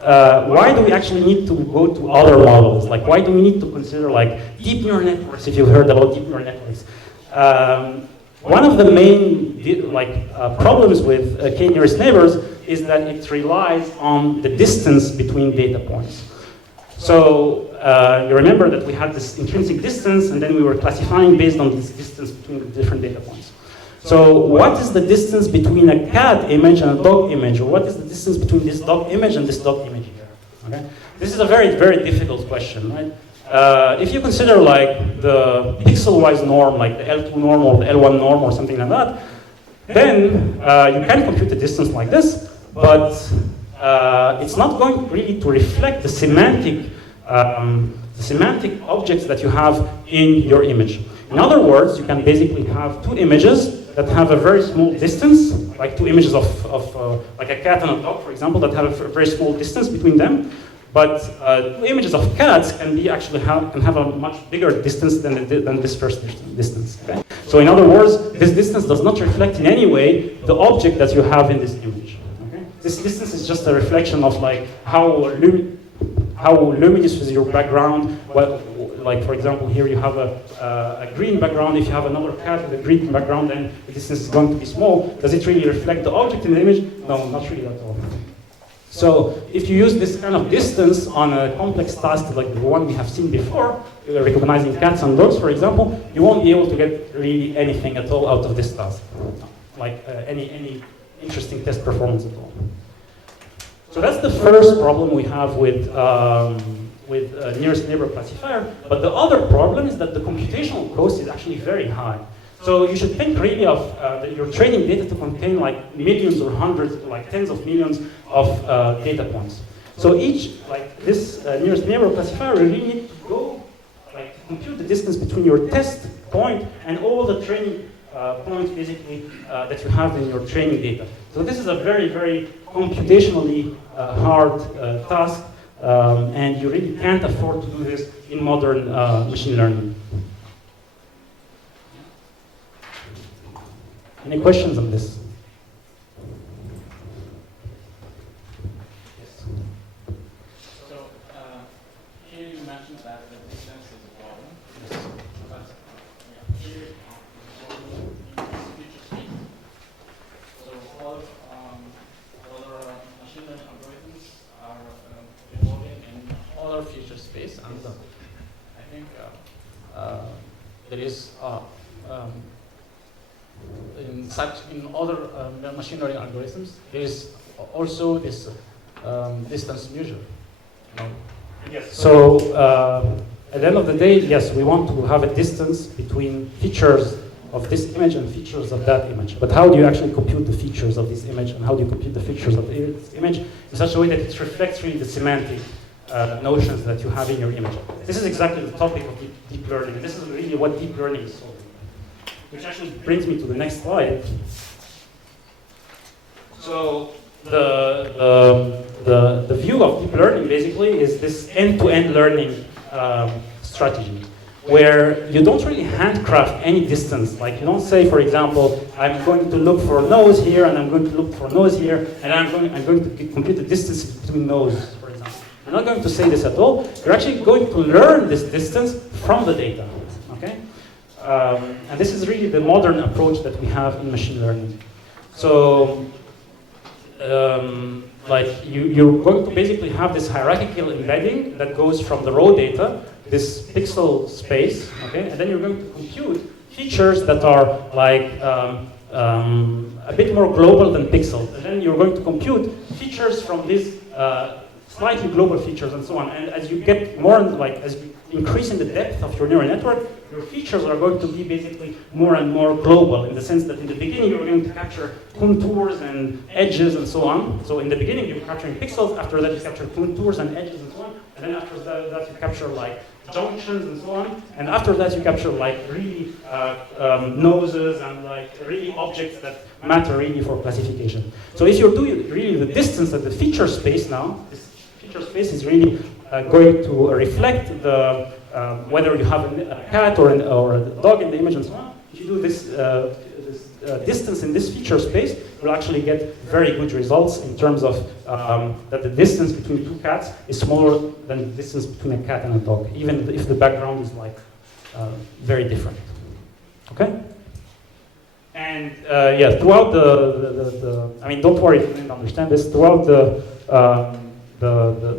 Why do we actually need to go to other models? Like, why do we need to consider like deep neural networks? If you've heard about deep neural networks. One of the main problems with k-nearest neighbors is that it relies on the distance between data points. So you remember that we had this intrinsic distance, and then we were classifying based on this distance between the different data points. So what is the distance between a cat image and a dog image? Or what is the distance between this dog image and this dog image here? Okay? This is a very, very difficult question, right? If you consider like the pixel-wise norm, like the L2 norm or the L1 norm or something like that, then you can compute the distance like this, but it's not going really to reflect the semantic objects that you have in your image. In other words, you can basically have two images that have a very small distance, like two images of like a cat and a dog, for example, that have a very small distance between them. But two images of cats can have a much bigger distance than this first distance. Okay? So in other words, this distance does not reflect in any way the object that you have in this image. Okay? This distance is just a reflection of like how luminous is your background. Well, like for example, here you have a green background. If you have another cat with a green background, then the distance is going to be small. Does it really reflect the object in the image? No, not really at all. So if you use this kind of distance on a complex task like the one we have seen before, recognizing cats and dogs, for example, you won't be able to get really anything at all out of this task, like any interesting test performance at all. So that's the first problem we have with nearest neighbor classifier. But the other problem is that the computational cost is actually very high. So you should think really of your training data to contain like millions or hundreds, like tens of millions of data points. So each, like this nearest neighbor classifier, you really need to go, like to compute the distance between your test point and all the training points basically that you have in your training data. So this is a very, very computationally hard task, and you really can't afford to do this in modern machine learning. Any questions on this? Yes. So here you mentioned that the distance is a problem. Yes. But here in future space. So all other machine learning algorithms are evolving in other future space, and I think there is. In other machine learning algorithms, there is also this distance measure. Yes. So at the end of the day, yes, we want to have a distance between features of this image and features of that image. But how do you actually compute the features of this image, and how do you compute the features of this image in such a way that it reflects really the semantic notions that you have in your image? This is exactly the topic of deep learning, and this is really what deep learning is solving. Which actually brings me to the next slide. So the view of deep learning basically is this end-to-end learning strategy, where you don't really handcraft any distance. Like you don't say, for example, I'm going to look for a nose here, and I'm going to look for a nose here, and I'm going to compute the distance between noses, for example. You're not going to say this at all. You're actually going to learn this distance from the data. Okay? And this is really the modern approach that we have in machine learning. So, like you're going to basically have this hierarchical embedding that goes from the raw data, this pixel space, okay, and then you're going to compute features that are like a bit more global than pixels. And then you're going to compute features from these slightly global features and so on. And as you get more, as you increase in the depth of your neural network, your features are going to be basically more and more global, in the sense that in the beginning you're going to capture contours and edges and so on. So in the beginning you're capturing pixels, after that you capture contours and edges and so on, and then after that you capture like junctions and so on, and after that you capture like really noses and like really objects that matter really for classification. So if you're doing really the distance at the feature space now, this feature space is really going to reflect the whether you have a cat or a dog in the image and so on. If you do this, distance in this feature space, you'll actually get very good results in terms of that the distance between two cats is smaller than the distance between a cat and a dog, even if the background is like very different. Okay? And yeah, throughout I mean, don't worry if you didn't understand this. Throughout the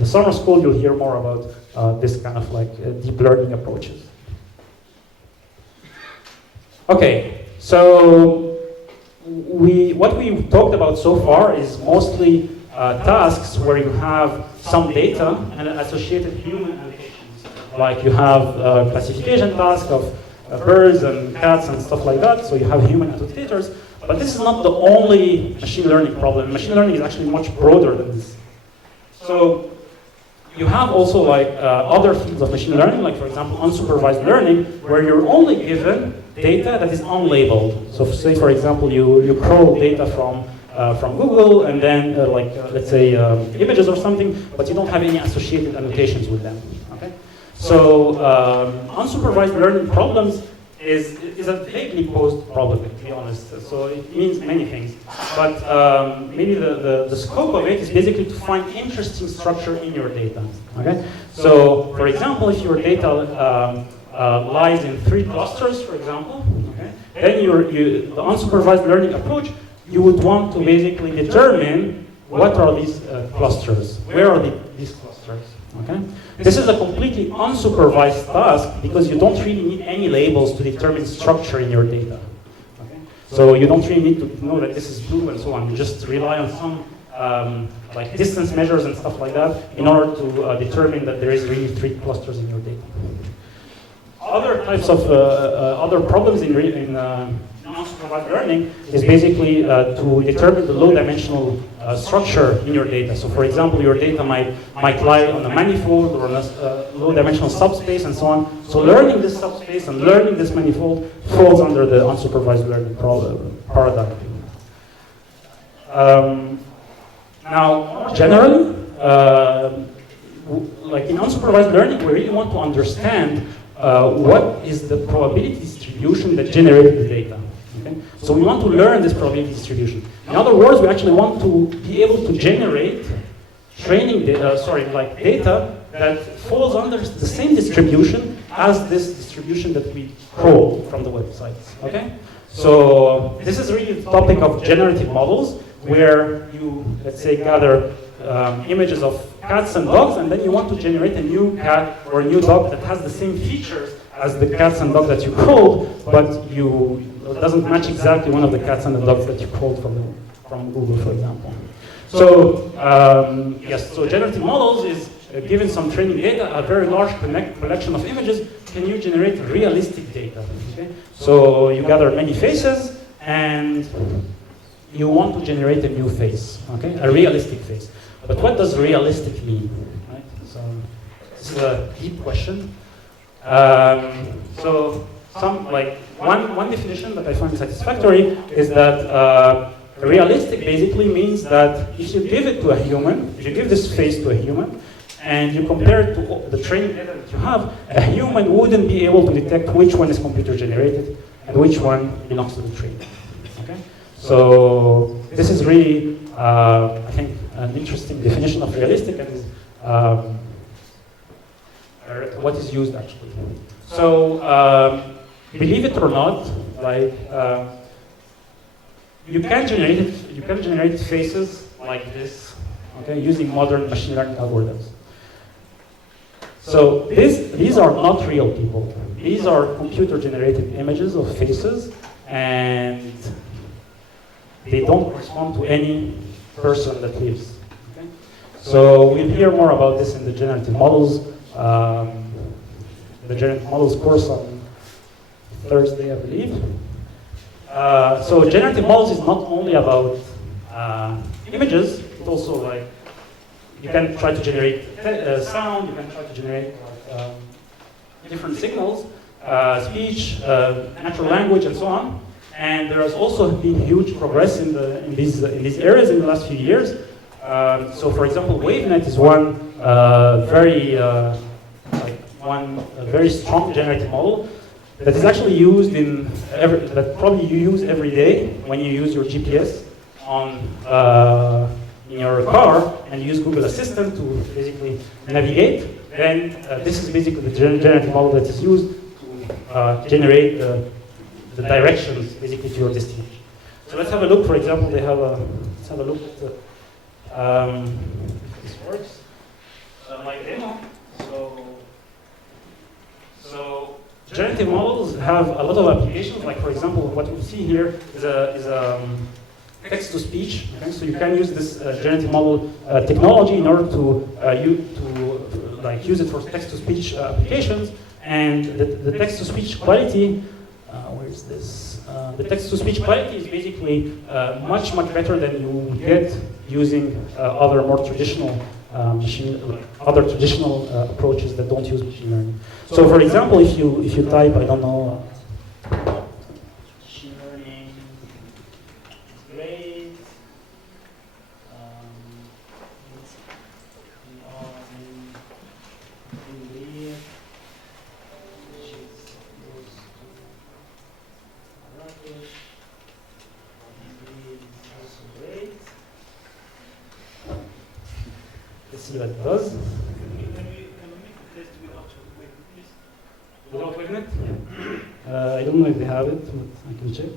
summer school, you'll hear more about this kind of like deep learning approaches. Okay, so what we've talked about so far is mostly tasks where you have some data and associated human allocations. Like you have a classification task of birds and cats and stuff like that, so you have human annotators. But this is not the only machine learning problem. Machine learning is actually much broader than this. So you have also like other fields of machine learning, like for example unsupervised learning, where you're only given data that is unlabeled. So say for example you crawl data from Google and then let's say images or something, but you don't have any associated annotations with them. Okay? So unsupervised learning problems is a vaguely posed problem, to be honest. So it means many things. But maybe the scope of it is basically to find interesting structure in your data. Okay? So for example, if your data lies in 3 clusters, for example, okay, then the unsupervised learning approach, you would want to basically determine what are these clusters, where are these clusters. Okay? This is a completely unsupervised task because you don't really need any labels to determine structure in your data. Okay? So you don't really need to know that this is blue and so on. You just rely on some like distance measures and stuff like that in order to determine that there is really 3 clusters in your data. Other types of other problems in unsupervised learning is basically to determine the low-dimensional structure in your data. So for example, your data might lie on a manifold or on a low-dimensional subspace and so on. So learning this subspace and learning this manifold falls under the unsupervised learning paradigm. Now, generally, like in unsupervised learning, we really want to understand what is the probability distribution that generated the data. Okay? So we want to learn this probability distribution. In other words, we actually want to be able to generate training data that falls under the same distribution as this distribution that we crawl from the websites. Okay? So this is really the topic of generative models, where you, let's say, gather images of cats and dogs, and then you want to generate a new cat or a new dog that has the same features as the cats and dogs that you crawled, but it doesn't match exactly one of the cats and the dogs that you crawled from Google, for example. So yes, so generative models is given some training data, a very large collection of images, can you generate realistic data? Okay? So you gather many faces, and you want to generate a new face, okay? A realistic face. But what does realistic mean? Right? So this is a deep question. So one definition that I find satisfactory is that realistic basically means that if you give it to a human, if you give this face to a human, and you compare it to the training data that you have, a human wouldn't be able to detect which one is computer generated and which one belongs to the trainer. Okay? So this is really, I think, an interesting definition of realistic, and is what is used actually. So believe it or not, like you can generate faces like this, okay, using modern machine learning algorithms. So these are not real people. These are computer-generated images of faces, and they don't correspond to any person that lives. Okay? So we'll hear more about this in the generative models. The generative models course on Thursday, I believe. So generative models is not only about images, it's also like you can try to generate sound, you can try to generate different signals, speech, natural language, and so on. And there has also been huge progress in these areas in the last few years. So, for example, WaveNet is one very strong generative model that is actually used that probably you use every day when you use your GPS in your car and use Google Assistant to basically navigate. Then this is basically the generative model that is used to generate the directions basically to your destination. So let's have a look. For example, let's have a look at if this works. My demo. So generative models have a lot of applications. Like for example, what you see here is a text-to-speech. Okay? So you can use this generative model technology in order to use it for text-to-speech applications. And the text-to-speech quality, where is this? The text-to-speech quality is basically much better than you get using other more traditional approaches that don't use machine learning. So, for example, if you type, I don't know, machine learning is great. Let's see what it does. Can we make the test without WaveNet, please? Without WaveNet? I don't know if they have it, but I can check.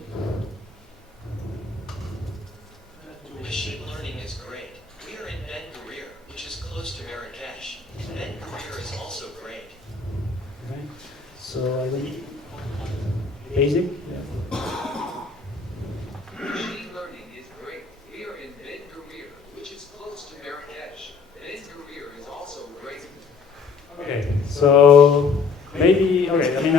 Machine learning is great. We are in Ben Gurir, which is close to Marrakesh. Ben Gurir is also great. Okay. So I will basic. Yeah. Machine learning is great. We are in Ben Gurir, which is close to Marrakesh. Ben Gurir is also great. Okay. So maybe okay. I mean,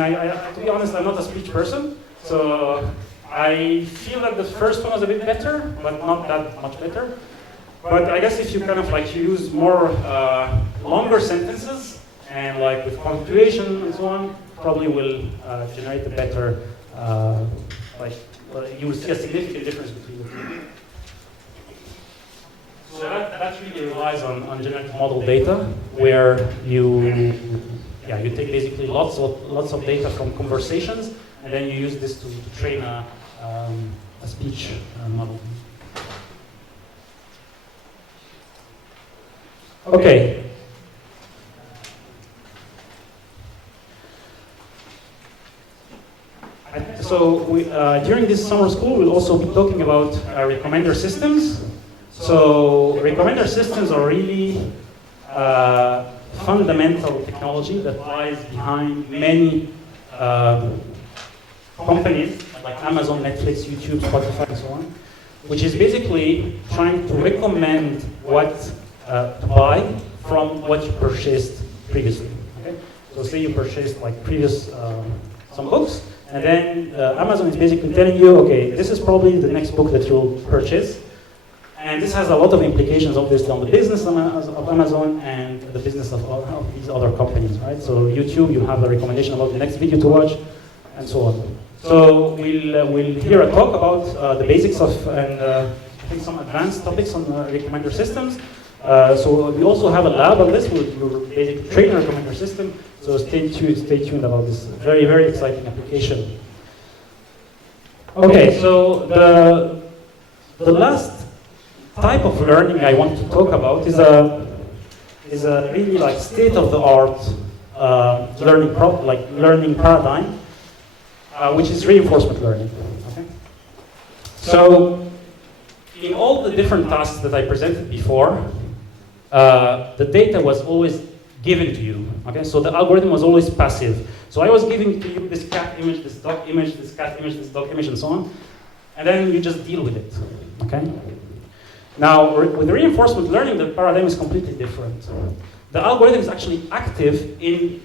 to be honest, I'm not a speech person, so I feel that the first one was a bit better, but not that much better. But I guess if you kind of like use more longer sentences and like with punctuation and so on, probably will generate a better you will see a significant difference between the two. So that really relies on generative model data, where you take basically lots of data from conversations, and then you use this to train a speech model. Okay. So during this summer school, we'll also be talking about recommender systems. So recommender systems are really fundamental technology that lies behind many companies like Amazon, Netflix, YouTube, Spotify, and so on, which is basically trying to recommend what to buy from what you purchased previously. Okay? So say you purchased like some books, and then Amazon is basically telling you, okay, this is probably the next book that you'll purchase. And this has a lot of implications, obviously, on the business of Amazon and the business of these other companies, right? So YouTube, you have a recommendation about the next video to watch, and so on. So we'll hear a talk about the basics of, and I think some advanced topics on recommender systems. So we also have a lab on this. We'll basically train a recommender system. So stay tuned about this very, very exciting application. Okay, so the last type of learning I want to talk about is a really like state-of-the-art learning paradigm, which is reinforcement learning. Okay? So in all the different tasks that I presented before, the data was always given to you. Okay, so the algorithm was always passive. So I was giving to you this cat image, this dog image, this cat image, this dog image, and so on. and then you just deal with it, okay? Now, with reinforcement learning, the paradigm is completely different. The algorithm is actually active in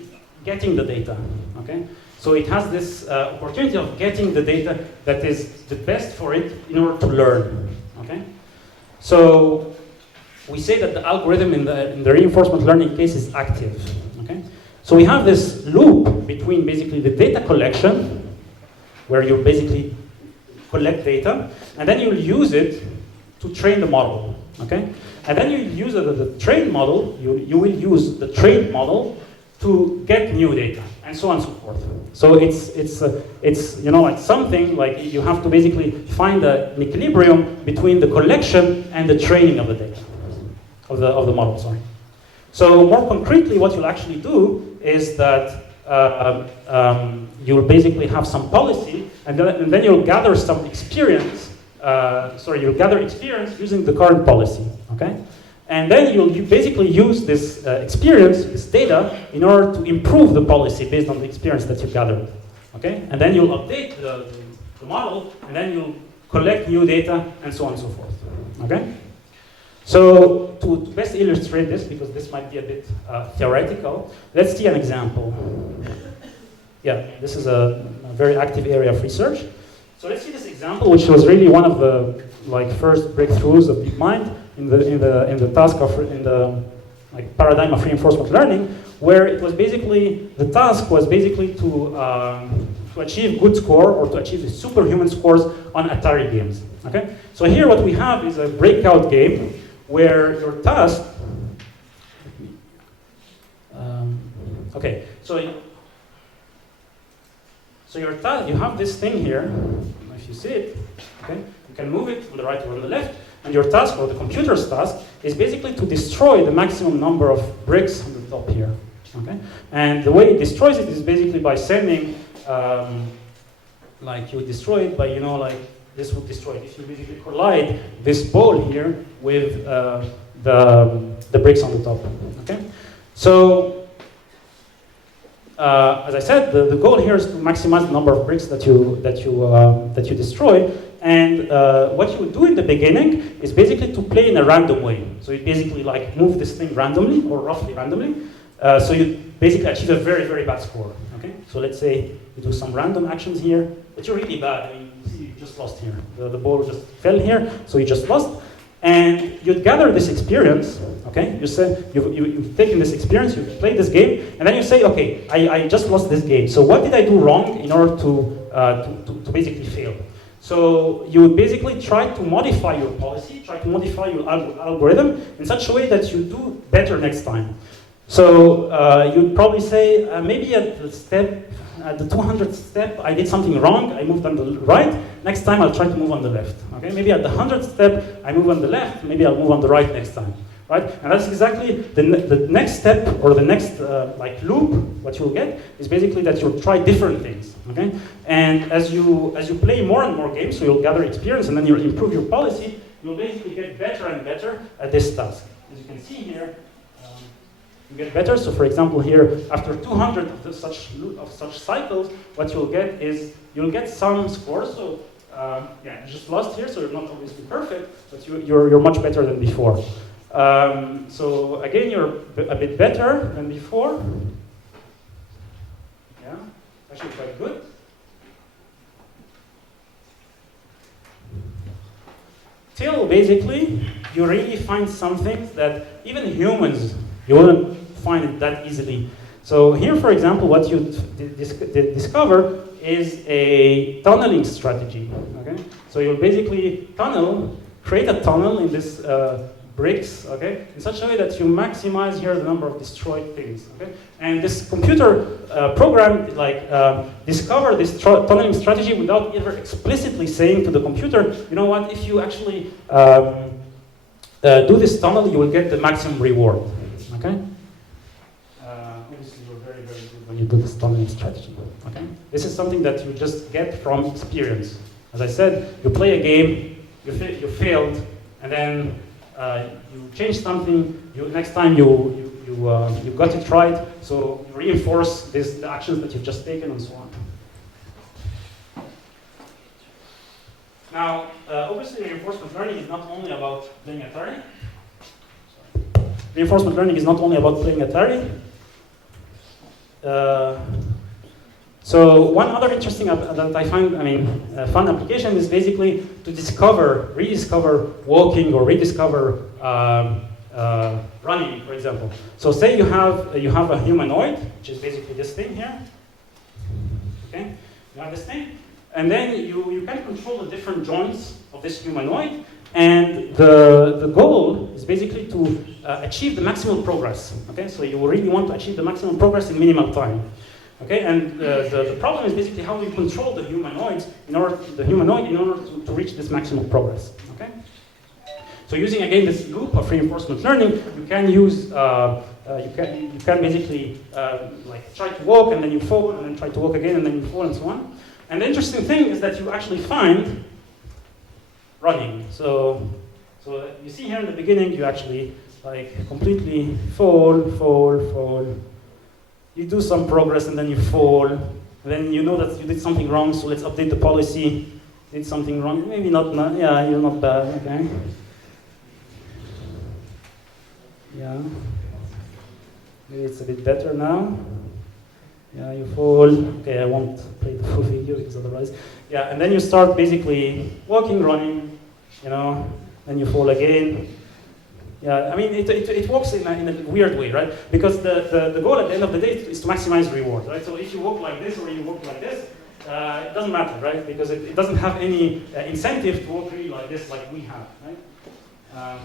getting the data, okay? So it has this opportunity of getting the data that is the best for it in order to learn, okay? So we say that the algorithm in the reinforcement learning case is active, okay? So we have this loop between basically the data collection, where you basically collect data, and then you'll use it to train the model, okay? And then you use the trained model, you will use the trained model to get new data, and so on and so forth. So it's you know, it's something like you have to basically find an equilibrium between the collection and the training of the data, of the model, sorry. So more concretely, what you'll actually do is that you'll basically have some policy, and then you'll gather some experience. You'll gather experience using the current policy, okay? And then you basically use this experience, this data, in order to improve the policy based on the experience that you gathered, okay? And then you'll update the model, and then you'll collect new data, and so on and so forth, okay? So to best illustrate this, because this might be a bit theoretical, let's see an example. Yeah, this is a very active area of research. So let's see this example, which was really one of the first breakthroughs of DeepMind in the task of paradigm of reinforcement learning, where it was basically the task was basically to achieve good score or to achieve the superhuman scores on Atari games. Okay, so here what we have is a breakout game where your task. Okay, so your task, you have this thing here. If you see it, okay, you can move it from the right or on the left. And your task, or the computer's task, is basically to destroy the maximum number of bricks on the top here. Okay? And the way it destroys it is basically by sending, you destroy it by, this would destroy it. If you basically collide this ball here with the bricks on the top. Okay? So, as I said, the goal here is to maximize the number of bricks that you destroy. And what you would do in the beginning is basically to play in a random way. So you basically move this thing randomly or roughly randomly. So you basically achieve a very, very bad score. Okay? So let's say you do some random actions here, but you're really bad. I mean, you just lost here. The ball just fell here, so you just lost. And you'd gather this experience, okay? You say, you've taken this experience, you've played this game, and then you say, okay, I just lost this game. So what did I do wrong in order to basically fail? So you would basically try to modify your policy, try to modify your algorithm in such a way that you do better next time. So you'd probably say, maybe at the 200th step, I did something wrong, I moved on the right, next time I'll try to move on the left. Okay? Maybe at the 100th step, I move on the left, maybe I'll move on the right next time. Right? And that's exactly the next step, or the next loop. What you'll get is basically that you'll try different things. Okay? And as you play more and more games, so you'll gather experience, and then you'll improve your policy. You'll basically get better and better at this task. As you can see here, you get better. So, for example, here after 200 of such cycles, what you'll get is you'll get some scores. So, you just lost here, so you're not obviously perfect, but you're much better than before. So again, you're a bit better than before. Yeah, actually quite good. Till basically, you really find something that even humans, you wouldn't find it that easily. So here, for example, what you discover is a tunneling strategy. Okay, so you'll basically create a tunnel in this bricks, okay, in such a way that you maximize here the number of destroyed things, okay? And this computer program discovered this tunneling strategy without ever explicitly saying to the computer, you know what, if you actually do this tunnel, you will get the maximum reward, okay? Obviously, you're very, very good when you do this tunneling strategy, okay? This is something that you just get from experience. As I said, you play a game, you failed, and then you change something. Next time you got it right. So you reinforce the actions that you've just taken, and so on. Now, obviously, reinforcement learning is not only about playing Atari. Reinforcement learning is not only about playing Atari. So one other interesting that I find, fun application is basically to rediscover walking or rediscover running, for example. So say you have a humanoid, which is basically this thing here. Okay, you have this thing, and then you can control the different joints of this humanoid, and the goal is basically to achieve the maximal progress. Okay, so you really want to achieve the maximum progress in minimal time. Okay, and the problem is basically how you control the humanoid in order to reach this maximal progress. Okay, so using again this loop of reinforcement learning, you can use you can basically like try to walk and then you fall and then try to walk again and then you fall and so on. And the interesting thing is that you actually find running. So you see here in the beginning, you actually like completely fall. You do some progress and then you fall. And then you know that you did something wrong, so let's update the policy. Did something wrong? Maybe not. Yeah, you're not bad. Okay. Yeah. Maybe it's a bit better now. Yeah, you fall. Okay, I won't play the full video because otherwise. Yeah, and then you start basically walking, running, then you fall again. Yeah, I mean, it works in a weird way, right? Because the goal at the end of the day is to maximize reward, right? So if you walk like this or you walk like this, it doesn't matter, right? Because it doesn't have any incentive to walk really like this, like we have, right?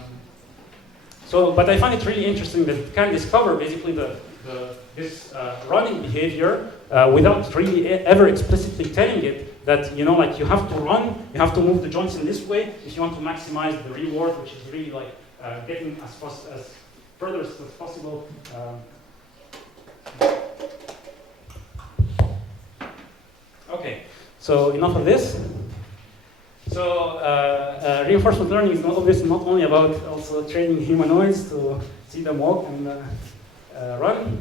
But I find it really interesting that it can discover basically this running behavior without really ever explicitly telling it that, like you have to run, you have to move the joints in this way if you want to maximize the reward, which is really like getting as further as possible. Okay, so enough of this. So reinforcement learning is obviously not only about also training humanoids to see them walk and run.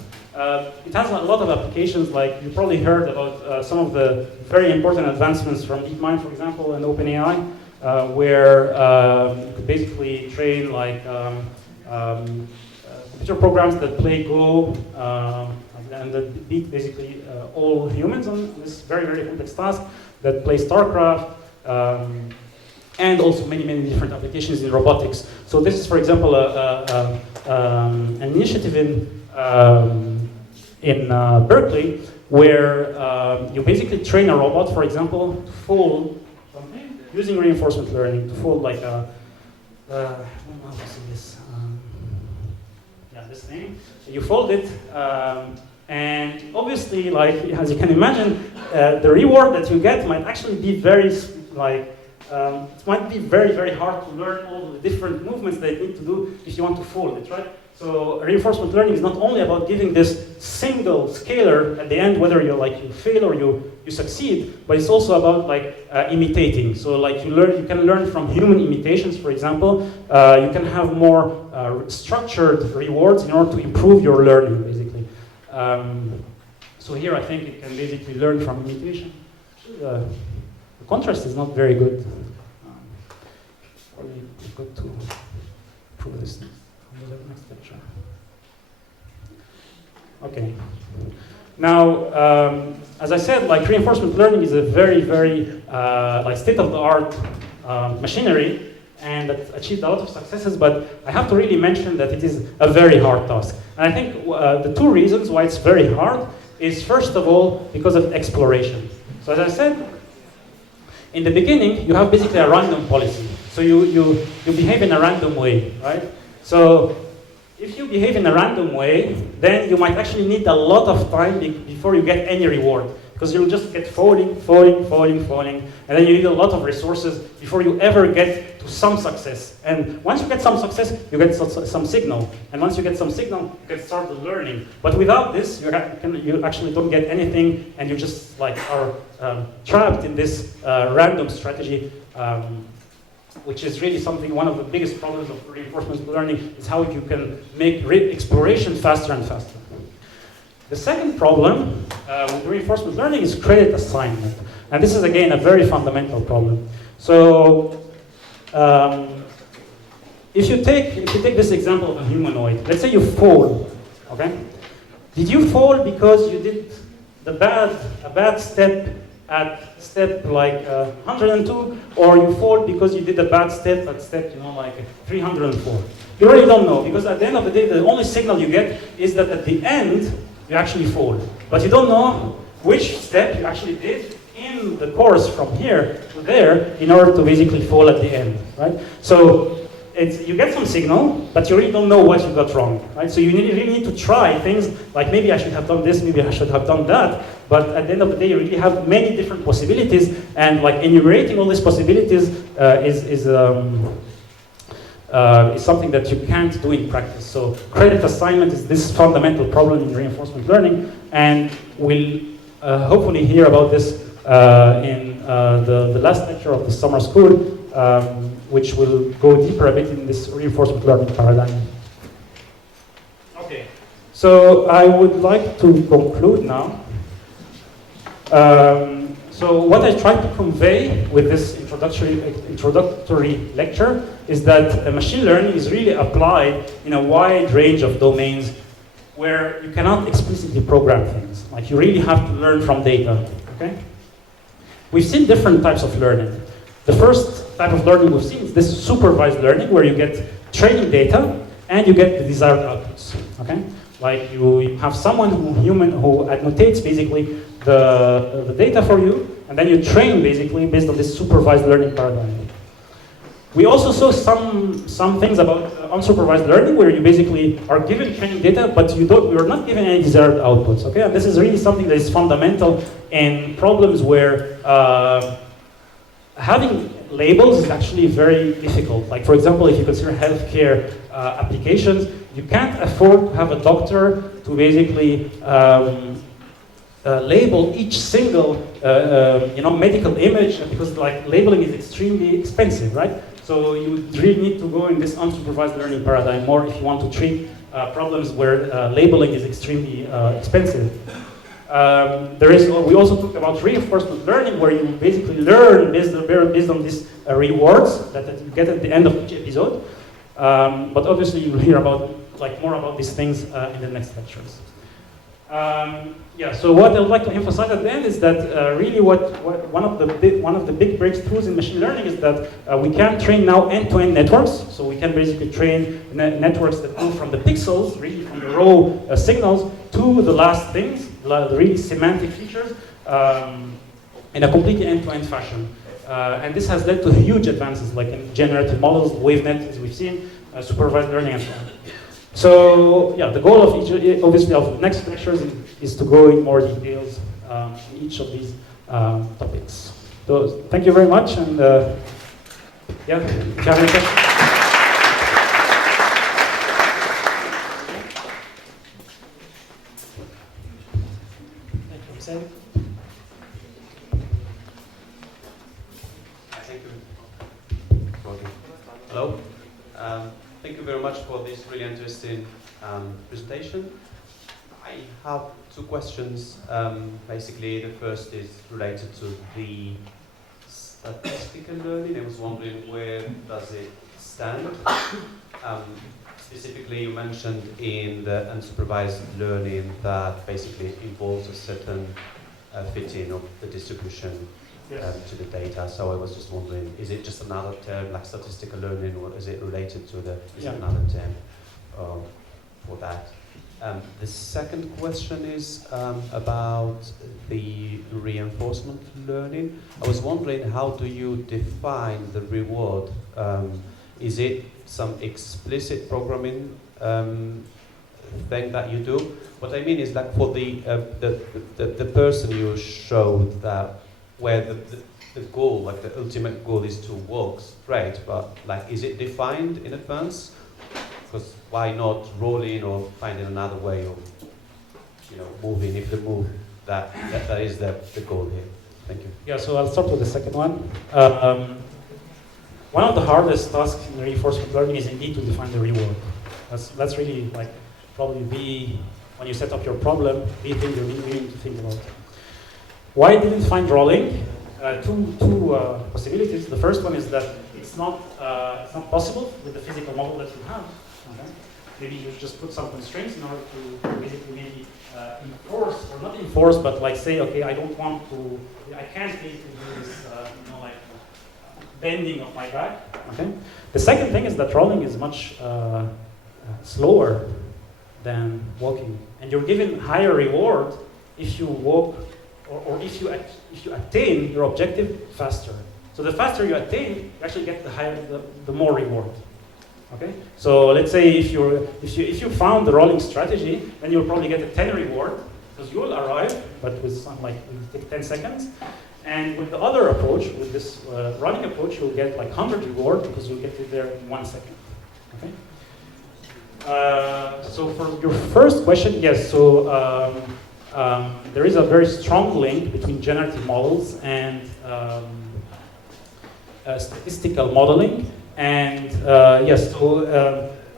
It has a lot of applications, like you probably heard about some of the very important advancements from DeepMind, for example, and OpenAI, where you could basically train like computer programs that play Go and that beat basically all humans on this very, very complex task, that play StarCraft, and also many, many different applications in robotics. So this is, for example, an initiative in Berkeley where you basically train a robot, for example, to fold something using reinforcement learning, to fold like a this thing. So you fold it, and obviously, like as you can imagine, the reward that you get might actually be very it might be very, very hard to learn all the different movements that you need to do if you want to fold it, right? So reinforcement learning is not only about giving this single scalar at the end, whether you fail or you succeed, but it's also about imitating. So like you can learn from human imitations, for example. You can have more structured rewards in order to improve your learning, basically. So here I think it can basically learn from imitation. The contrast is not very good. Probably good to prove this next lecture. Okay. Now, as I said, reinforcement learning is a very, very state-of-the-art machinery, and that achieved a lot of successes. But I have to really mention that it is a very hard task. And I think the two reasons why it's very hard is, first of all, because of exploration. So as I said, in the beginning, you have basically a random policy. So you behave in a random way, right? So if you behave in a random way, then you might actually need a lot of time before you get any reward. Because you'll just get falling, and then you need a lot of resources before you ever get to some success. And once you get some success, you get some signal. And once you get some signal, you can start the learning. But without this, you actually don't get anything, and you just are trapped in this random strategy, which is really one of the biggest problems of reinforcement learning, is how you can make exploration faster and faster. The second problem with reinforcement learning is credit assignment. And this is, again, a very fundamental problem. So if you take this example of a humanoid, let's say you fall, okay? Did you fall because you did a bad step at step like 102, or you fall because you did a bad step at step, like 304? You really don't know, because at the end of the day, the only signal you get is that at the end, you actually fall. But you don't know which step you actually did in the course from here to there in order to basically fall at the end, right? So you get some signal, but you really don't know what you got wrong, right? So you really need to try things like, maybe I should have done this, maybe I should have done that, but at the end of the day, you really have many different possibilities, and like enumerating all these possibilities is something that you can't do in practice. So credit assignment is this fundamental problem in reinforcement learning, and we'll hopefully hear about this in the last lecture of the summer school, which will go deeper a bit in this reinforcement learning paradigm. Okay, so I would like to conclude now. So what I tried to convey with this introductory lecture is that machine learning is really applied in a wide range of domains where you cannot explicitly program things. Like, you really have to learn from data, okay? We've seen different types of learning. The first type of learning we've seen is this supervised learning, where you get training data and you get the desired outputs, okay? Like, you have someone who annotates basically the data for you, and then you train basically based on this supervised learning paradigm. We also saw some things about unsupervised learning, where you basically are given training data, but you're not given any desired outputs, okay? And this is really something that is fundamental in problems where having labels is actually very difficult. Like, for example, if you consider healthcare applications, you can't afford to have a doctor to basically label each single medical image, because like labeling is extremely expensive, right? So you really need to go in this unsupervised learning paradigm more if you want to treat problems where labeling is extremely expensive. We also talked about reinforcement learning, where you basically learn based on these rewards that you get at the end of each episode. But obviously you'll hear more about these things in the next lectures. So what I'd like to emphasize at the end is that really one of the big breakthroughs in machine learning is that we can train now end-to-end networks. So we can basically train networks that go from the pixels, really from the raw signals, to the last things, the really semantic features, in a completely end-to-end fashion. And this has led to huge advances, like in generative models, WaveNet, as we've seen, supervised learning, and so on. So the goal of obviously of next lectures is to go in more details in each of these topics. So thank you very much, and if you have any questions. Thank you, Hussein. Thank you. Hello. Thank you very much for this really interesting presentation. I have two questions. Basically, the first is related to the statistical learning. I was wondering, where does it stand? Specifically, you mentioned in the unsupervised learning that basically involves a certain fitting of the distribution to the data. So I was just wondering, is it just another term like statistical learning, or is it related to it another term for that? The second question is about the reinforcement learning. I was wondering, how do you define the reward? Is it some explicit programming thing that you do? What I mean is, like, for the person you showed that where the goal, like the ultimate goal, is to walk straight, but like, is it defined in advance? Because why not roll in or finding another way of, moving if the move that is the goal here? Thank you. Yeah, so I'll start with the second one. One of the hardest tasks in reinforcement learning is indeed to define the reward. That's really probably when you set up your problem, these things you really need to think about. Why didn't find rolling? Two possibilities. The first one is that it's not possible with the physical model that you have. Okay? Maybe you just put some constraints in order to basically maybe enforce, or not enforce, but like say, okay, I can't basically do this, like bending of my back. Okay. The second thing is that rolling is much slower than walking, and you're given higher reward if you walk, or if you attain your objective faster. So the faster you attain, you actually get the more reward. Okay. So let's say if you found the rolling strategy, then you'll probably get a 10 reward because you will arrive, but with some it will take 10 seconds. And with the other approach, with this running approach, you'll get like 100 reward because you'll get it there in 1 second. Okay. So for your first question, yes. So there is a very strong link between generative models and statistical modeling. And yes, so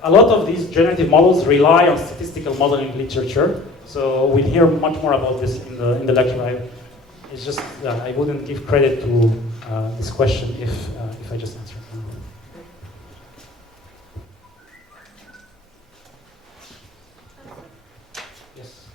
a lot of these generative models rely on statistical modeling literature. So we'll hear much more about this in the lecture. It's just I wouldn't give credit to this question if I just answered. Yes.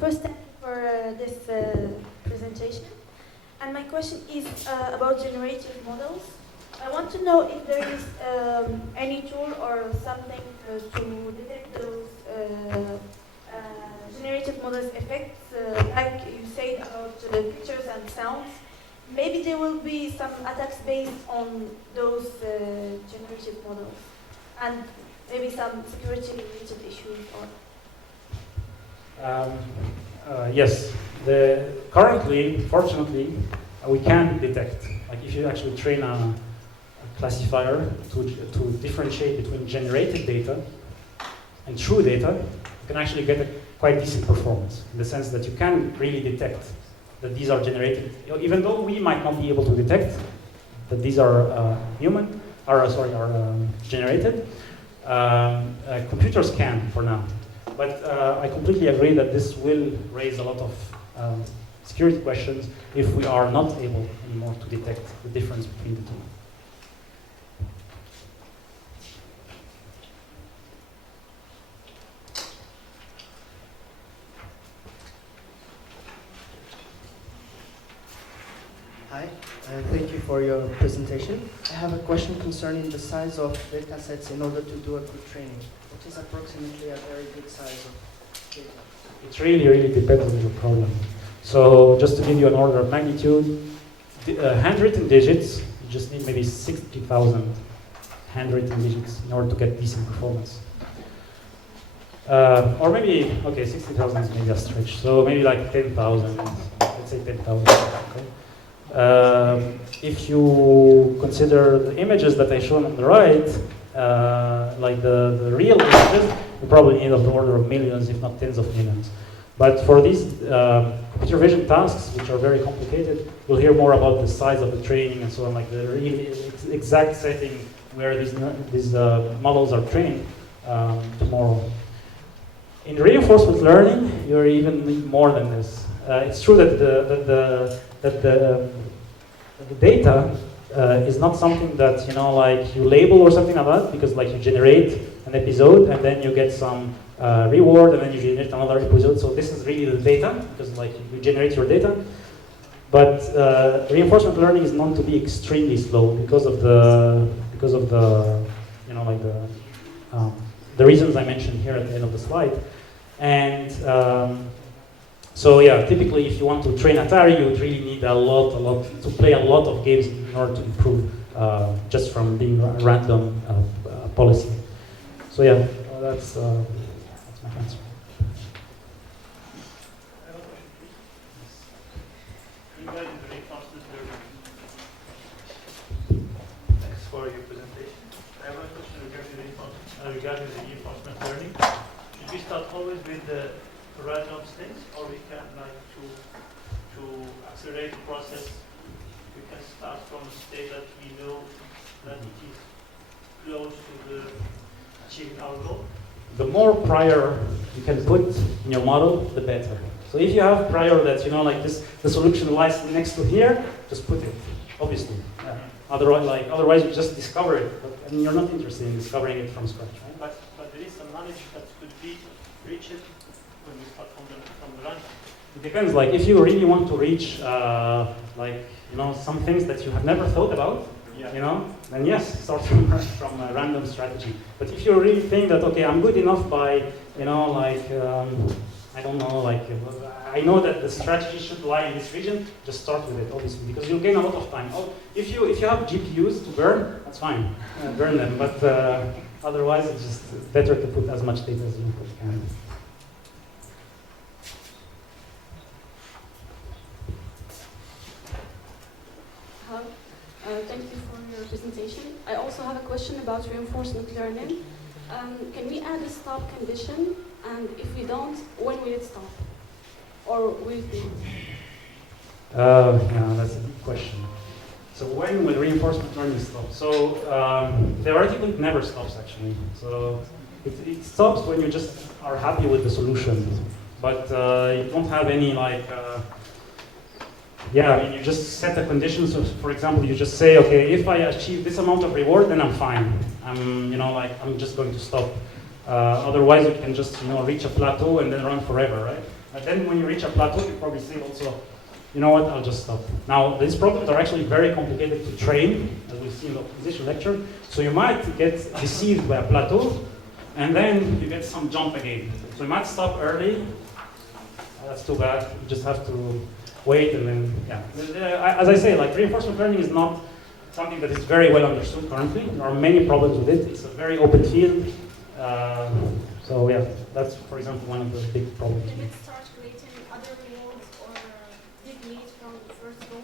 First, thank you for this presentation. And my question is about generative models. I want to know if there is any tool or something to detect those generative models effects, like you said about pictures and sounds. Maybe there will be some attacks based on those generative models, and maybe some security-related issues. Yes. Currently, fortunately, we can detect. Like if you actually train a classifier to differentiate between generated data and true data, you can actually get a quite decent performance in the sense that you can really detect that these are generated, even though we might not be able to detect that these are generated. Computers can for now. But I completely agree that this will raise a lot of security questions if we are not able anymore to detect the difference between the two. Hi, thank you for your presentation. I have a question concerning the size of data sets in order to do a good training. What is approximately a very good size of data? It really depends on your problem. So just to give you an order of magnitude, handwritten digits, you just need maybe 60,000 handwritten digits in order to get decent performance. Or maybe, okay, 60,000 is maybe a stretch. So maybe like 10,000, let's say 10,000. Okay. If you consider the images that I showed on the right, like the real images, you probably need of the order of millions, if not tens of millions. But for these computer vision tasks, which are very complicated, we'll hear more about the size of the training and so on, like the really exact setting where these models are trained tomorrow. In reinforcement learning, you even need more than this. It's true that the data is not something that like you label or something like that, because like you generate an episode and then you get some reward and then you generate another episode. So this is really the data, because like you generate your data. But reinforcement learning is known to be extremely slow because of the the reasons I mentioned here at the end of the slide. And so yeah, typically if you want to train Atari, you would really need a lot to play a lot of games in order to improve just from being a random policy. So yeah, that's my answer. Thanks for your presentation. I have a question regarding the reinforcement learning. Should we start always with the random states, or we can like to accelerate the process. We can start from a state that we know that it is close to the achieving our goal. The more prior you can put in your model, the better. So if you have prior that, you know, like this, the solution lies next to here, just put it, obviously. Otherwise you just discover it, but I mean, you're not interested in discovering it from scratch, right? But there is some knowledge that could be reached when we start from the run. It depends, like if you really want to reach, like, you know, some things that you have never thought about, you know, then yes, start from a random strategy. But if you really think that, okay, I'm good enough by, you know, like, I don't know, like, I know that the strategy should lie in this region, just start with it, obviously, because you'll gain a lot of time. Oh, if you have GPUs to burn, that's fine, burn them, but otherwise it's just better to put as much data as you can. Thank you for your presentation. I also have a question about reinforcement learning. Can we add a stop condition? And if we don't, when will it stop? Or will it be? Yeah, that's a good question. So when will reinforcement learning stop? So theoretically, it never stops actually. So it stops when you just are happy with the solution, but you don't have any like. Yeah, I mean, you just set the conditions. So, for example, you just say, okay, if I achieve this amount of reward, then I'm fine. I'm just going to stop. Otherwise, you can just, reach a plateau and then run forever, right? But then when you reach a plateau, you probably say also, you know what, I'll just stop. Now, these problems are actually very complicated to train, as we'll see in the optimization lecture. So you might get deceived by a plateau, and then you get some jump again. So you might stop early. That's too bad. You just have to wait, and then, yeah. As I say, like, reinforcement learning is not something that is very well understood currently. There are many problems with it. It's a very open field. So yeah, that's, for example, one of the big problems. Can it start creating other rewards or deviate from the first goal?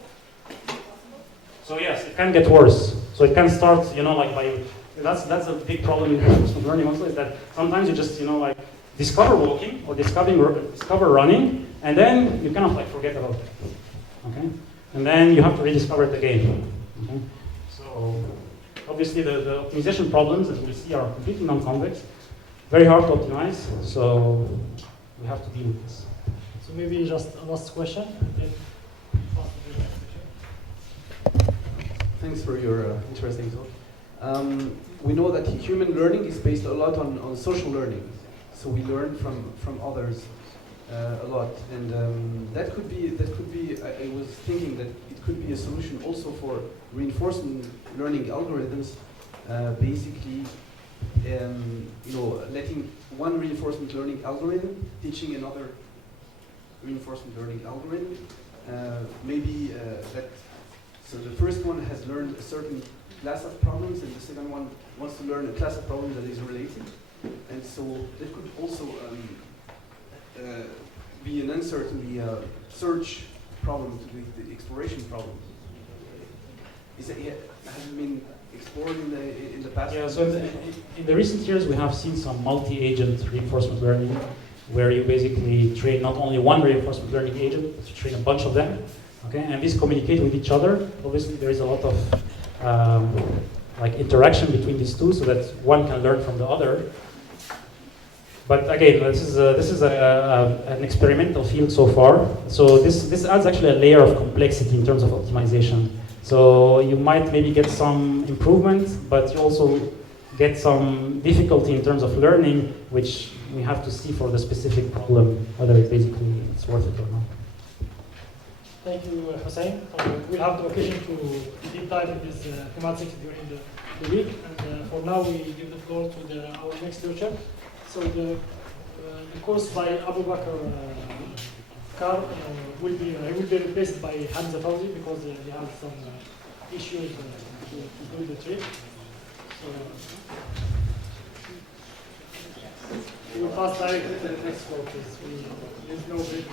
Is it possible? So yes, it can get worse. So it can start, like by, that's a big problem in reinforcement learning also, is that sometimes you just, like, discover walking or discover running, and then you kind of like forget about it, okay? And then you have to rediscover it again, okay? So obviously the optimization problems, as we'll see, are completely non-convex, very hard to optimize, so we have to deal with this. So maybe just a last question. Thanks for your interesting talk. We know that human learning is based a lot on social learning. So we learn from others a lot, and that could be. I was thinking that it could be a solution also for reinforcement learning algorithms. Basically, letting one reinforcement learning algorithm teaching another reinforcement learning algorithm. Maybe that. So the first one has learned a certain class of problems, and the second one wants to learn a class of problems that is related. And so that could also be an answer to the search problem, to the exploration problem. Has it been explored in the past? Yeah, so in the recent years we have seen some multi-agent reinforcement learning, where you basically train not only one reinforcement learning agent, but you train a bunch of them, okay? And these communicate with each other. Obviously there is a lot of interaction between these two, so that one can learn from the other. But again, this is an experimental field so far. So this adds actually a layer of complexity in terms of optimization. So you might maybe get some improvement, but you also get some difficulty in terms of learning, which we have to see for the specific problem, whether it's worth it or not. Thank you, Hussein. We'll have the occasion to deep dive in this thematics during the week. And for now, we give the floor to our next lecturer. So the course by Abu Bakr Kar will be replaced by Hamza Fawzi because he has some issues to do the trip. So we will pass directly to the next course. There's no break.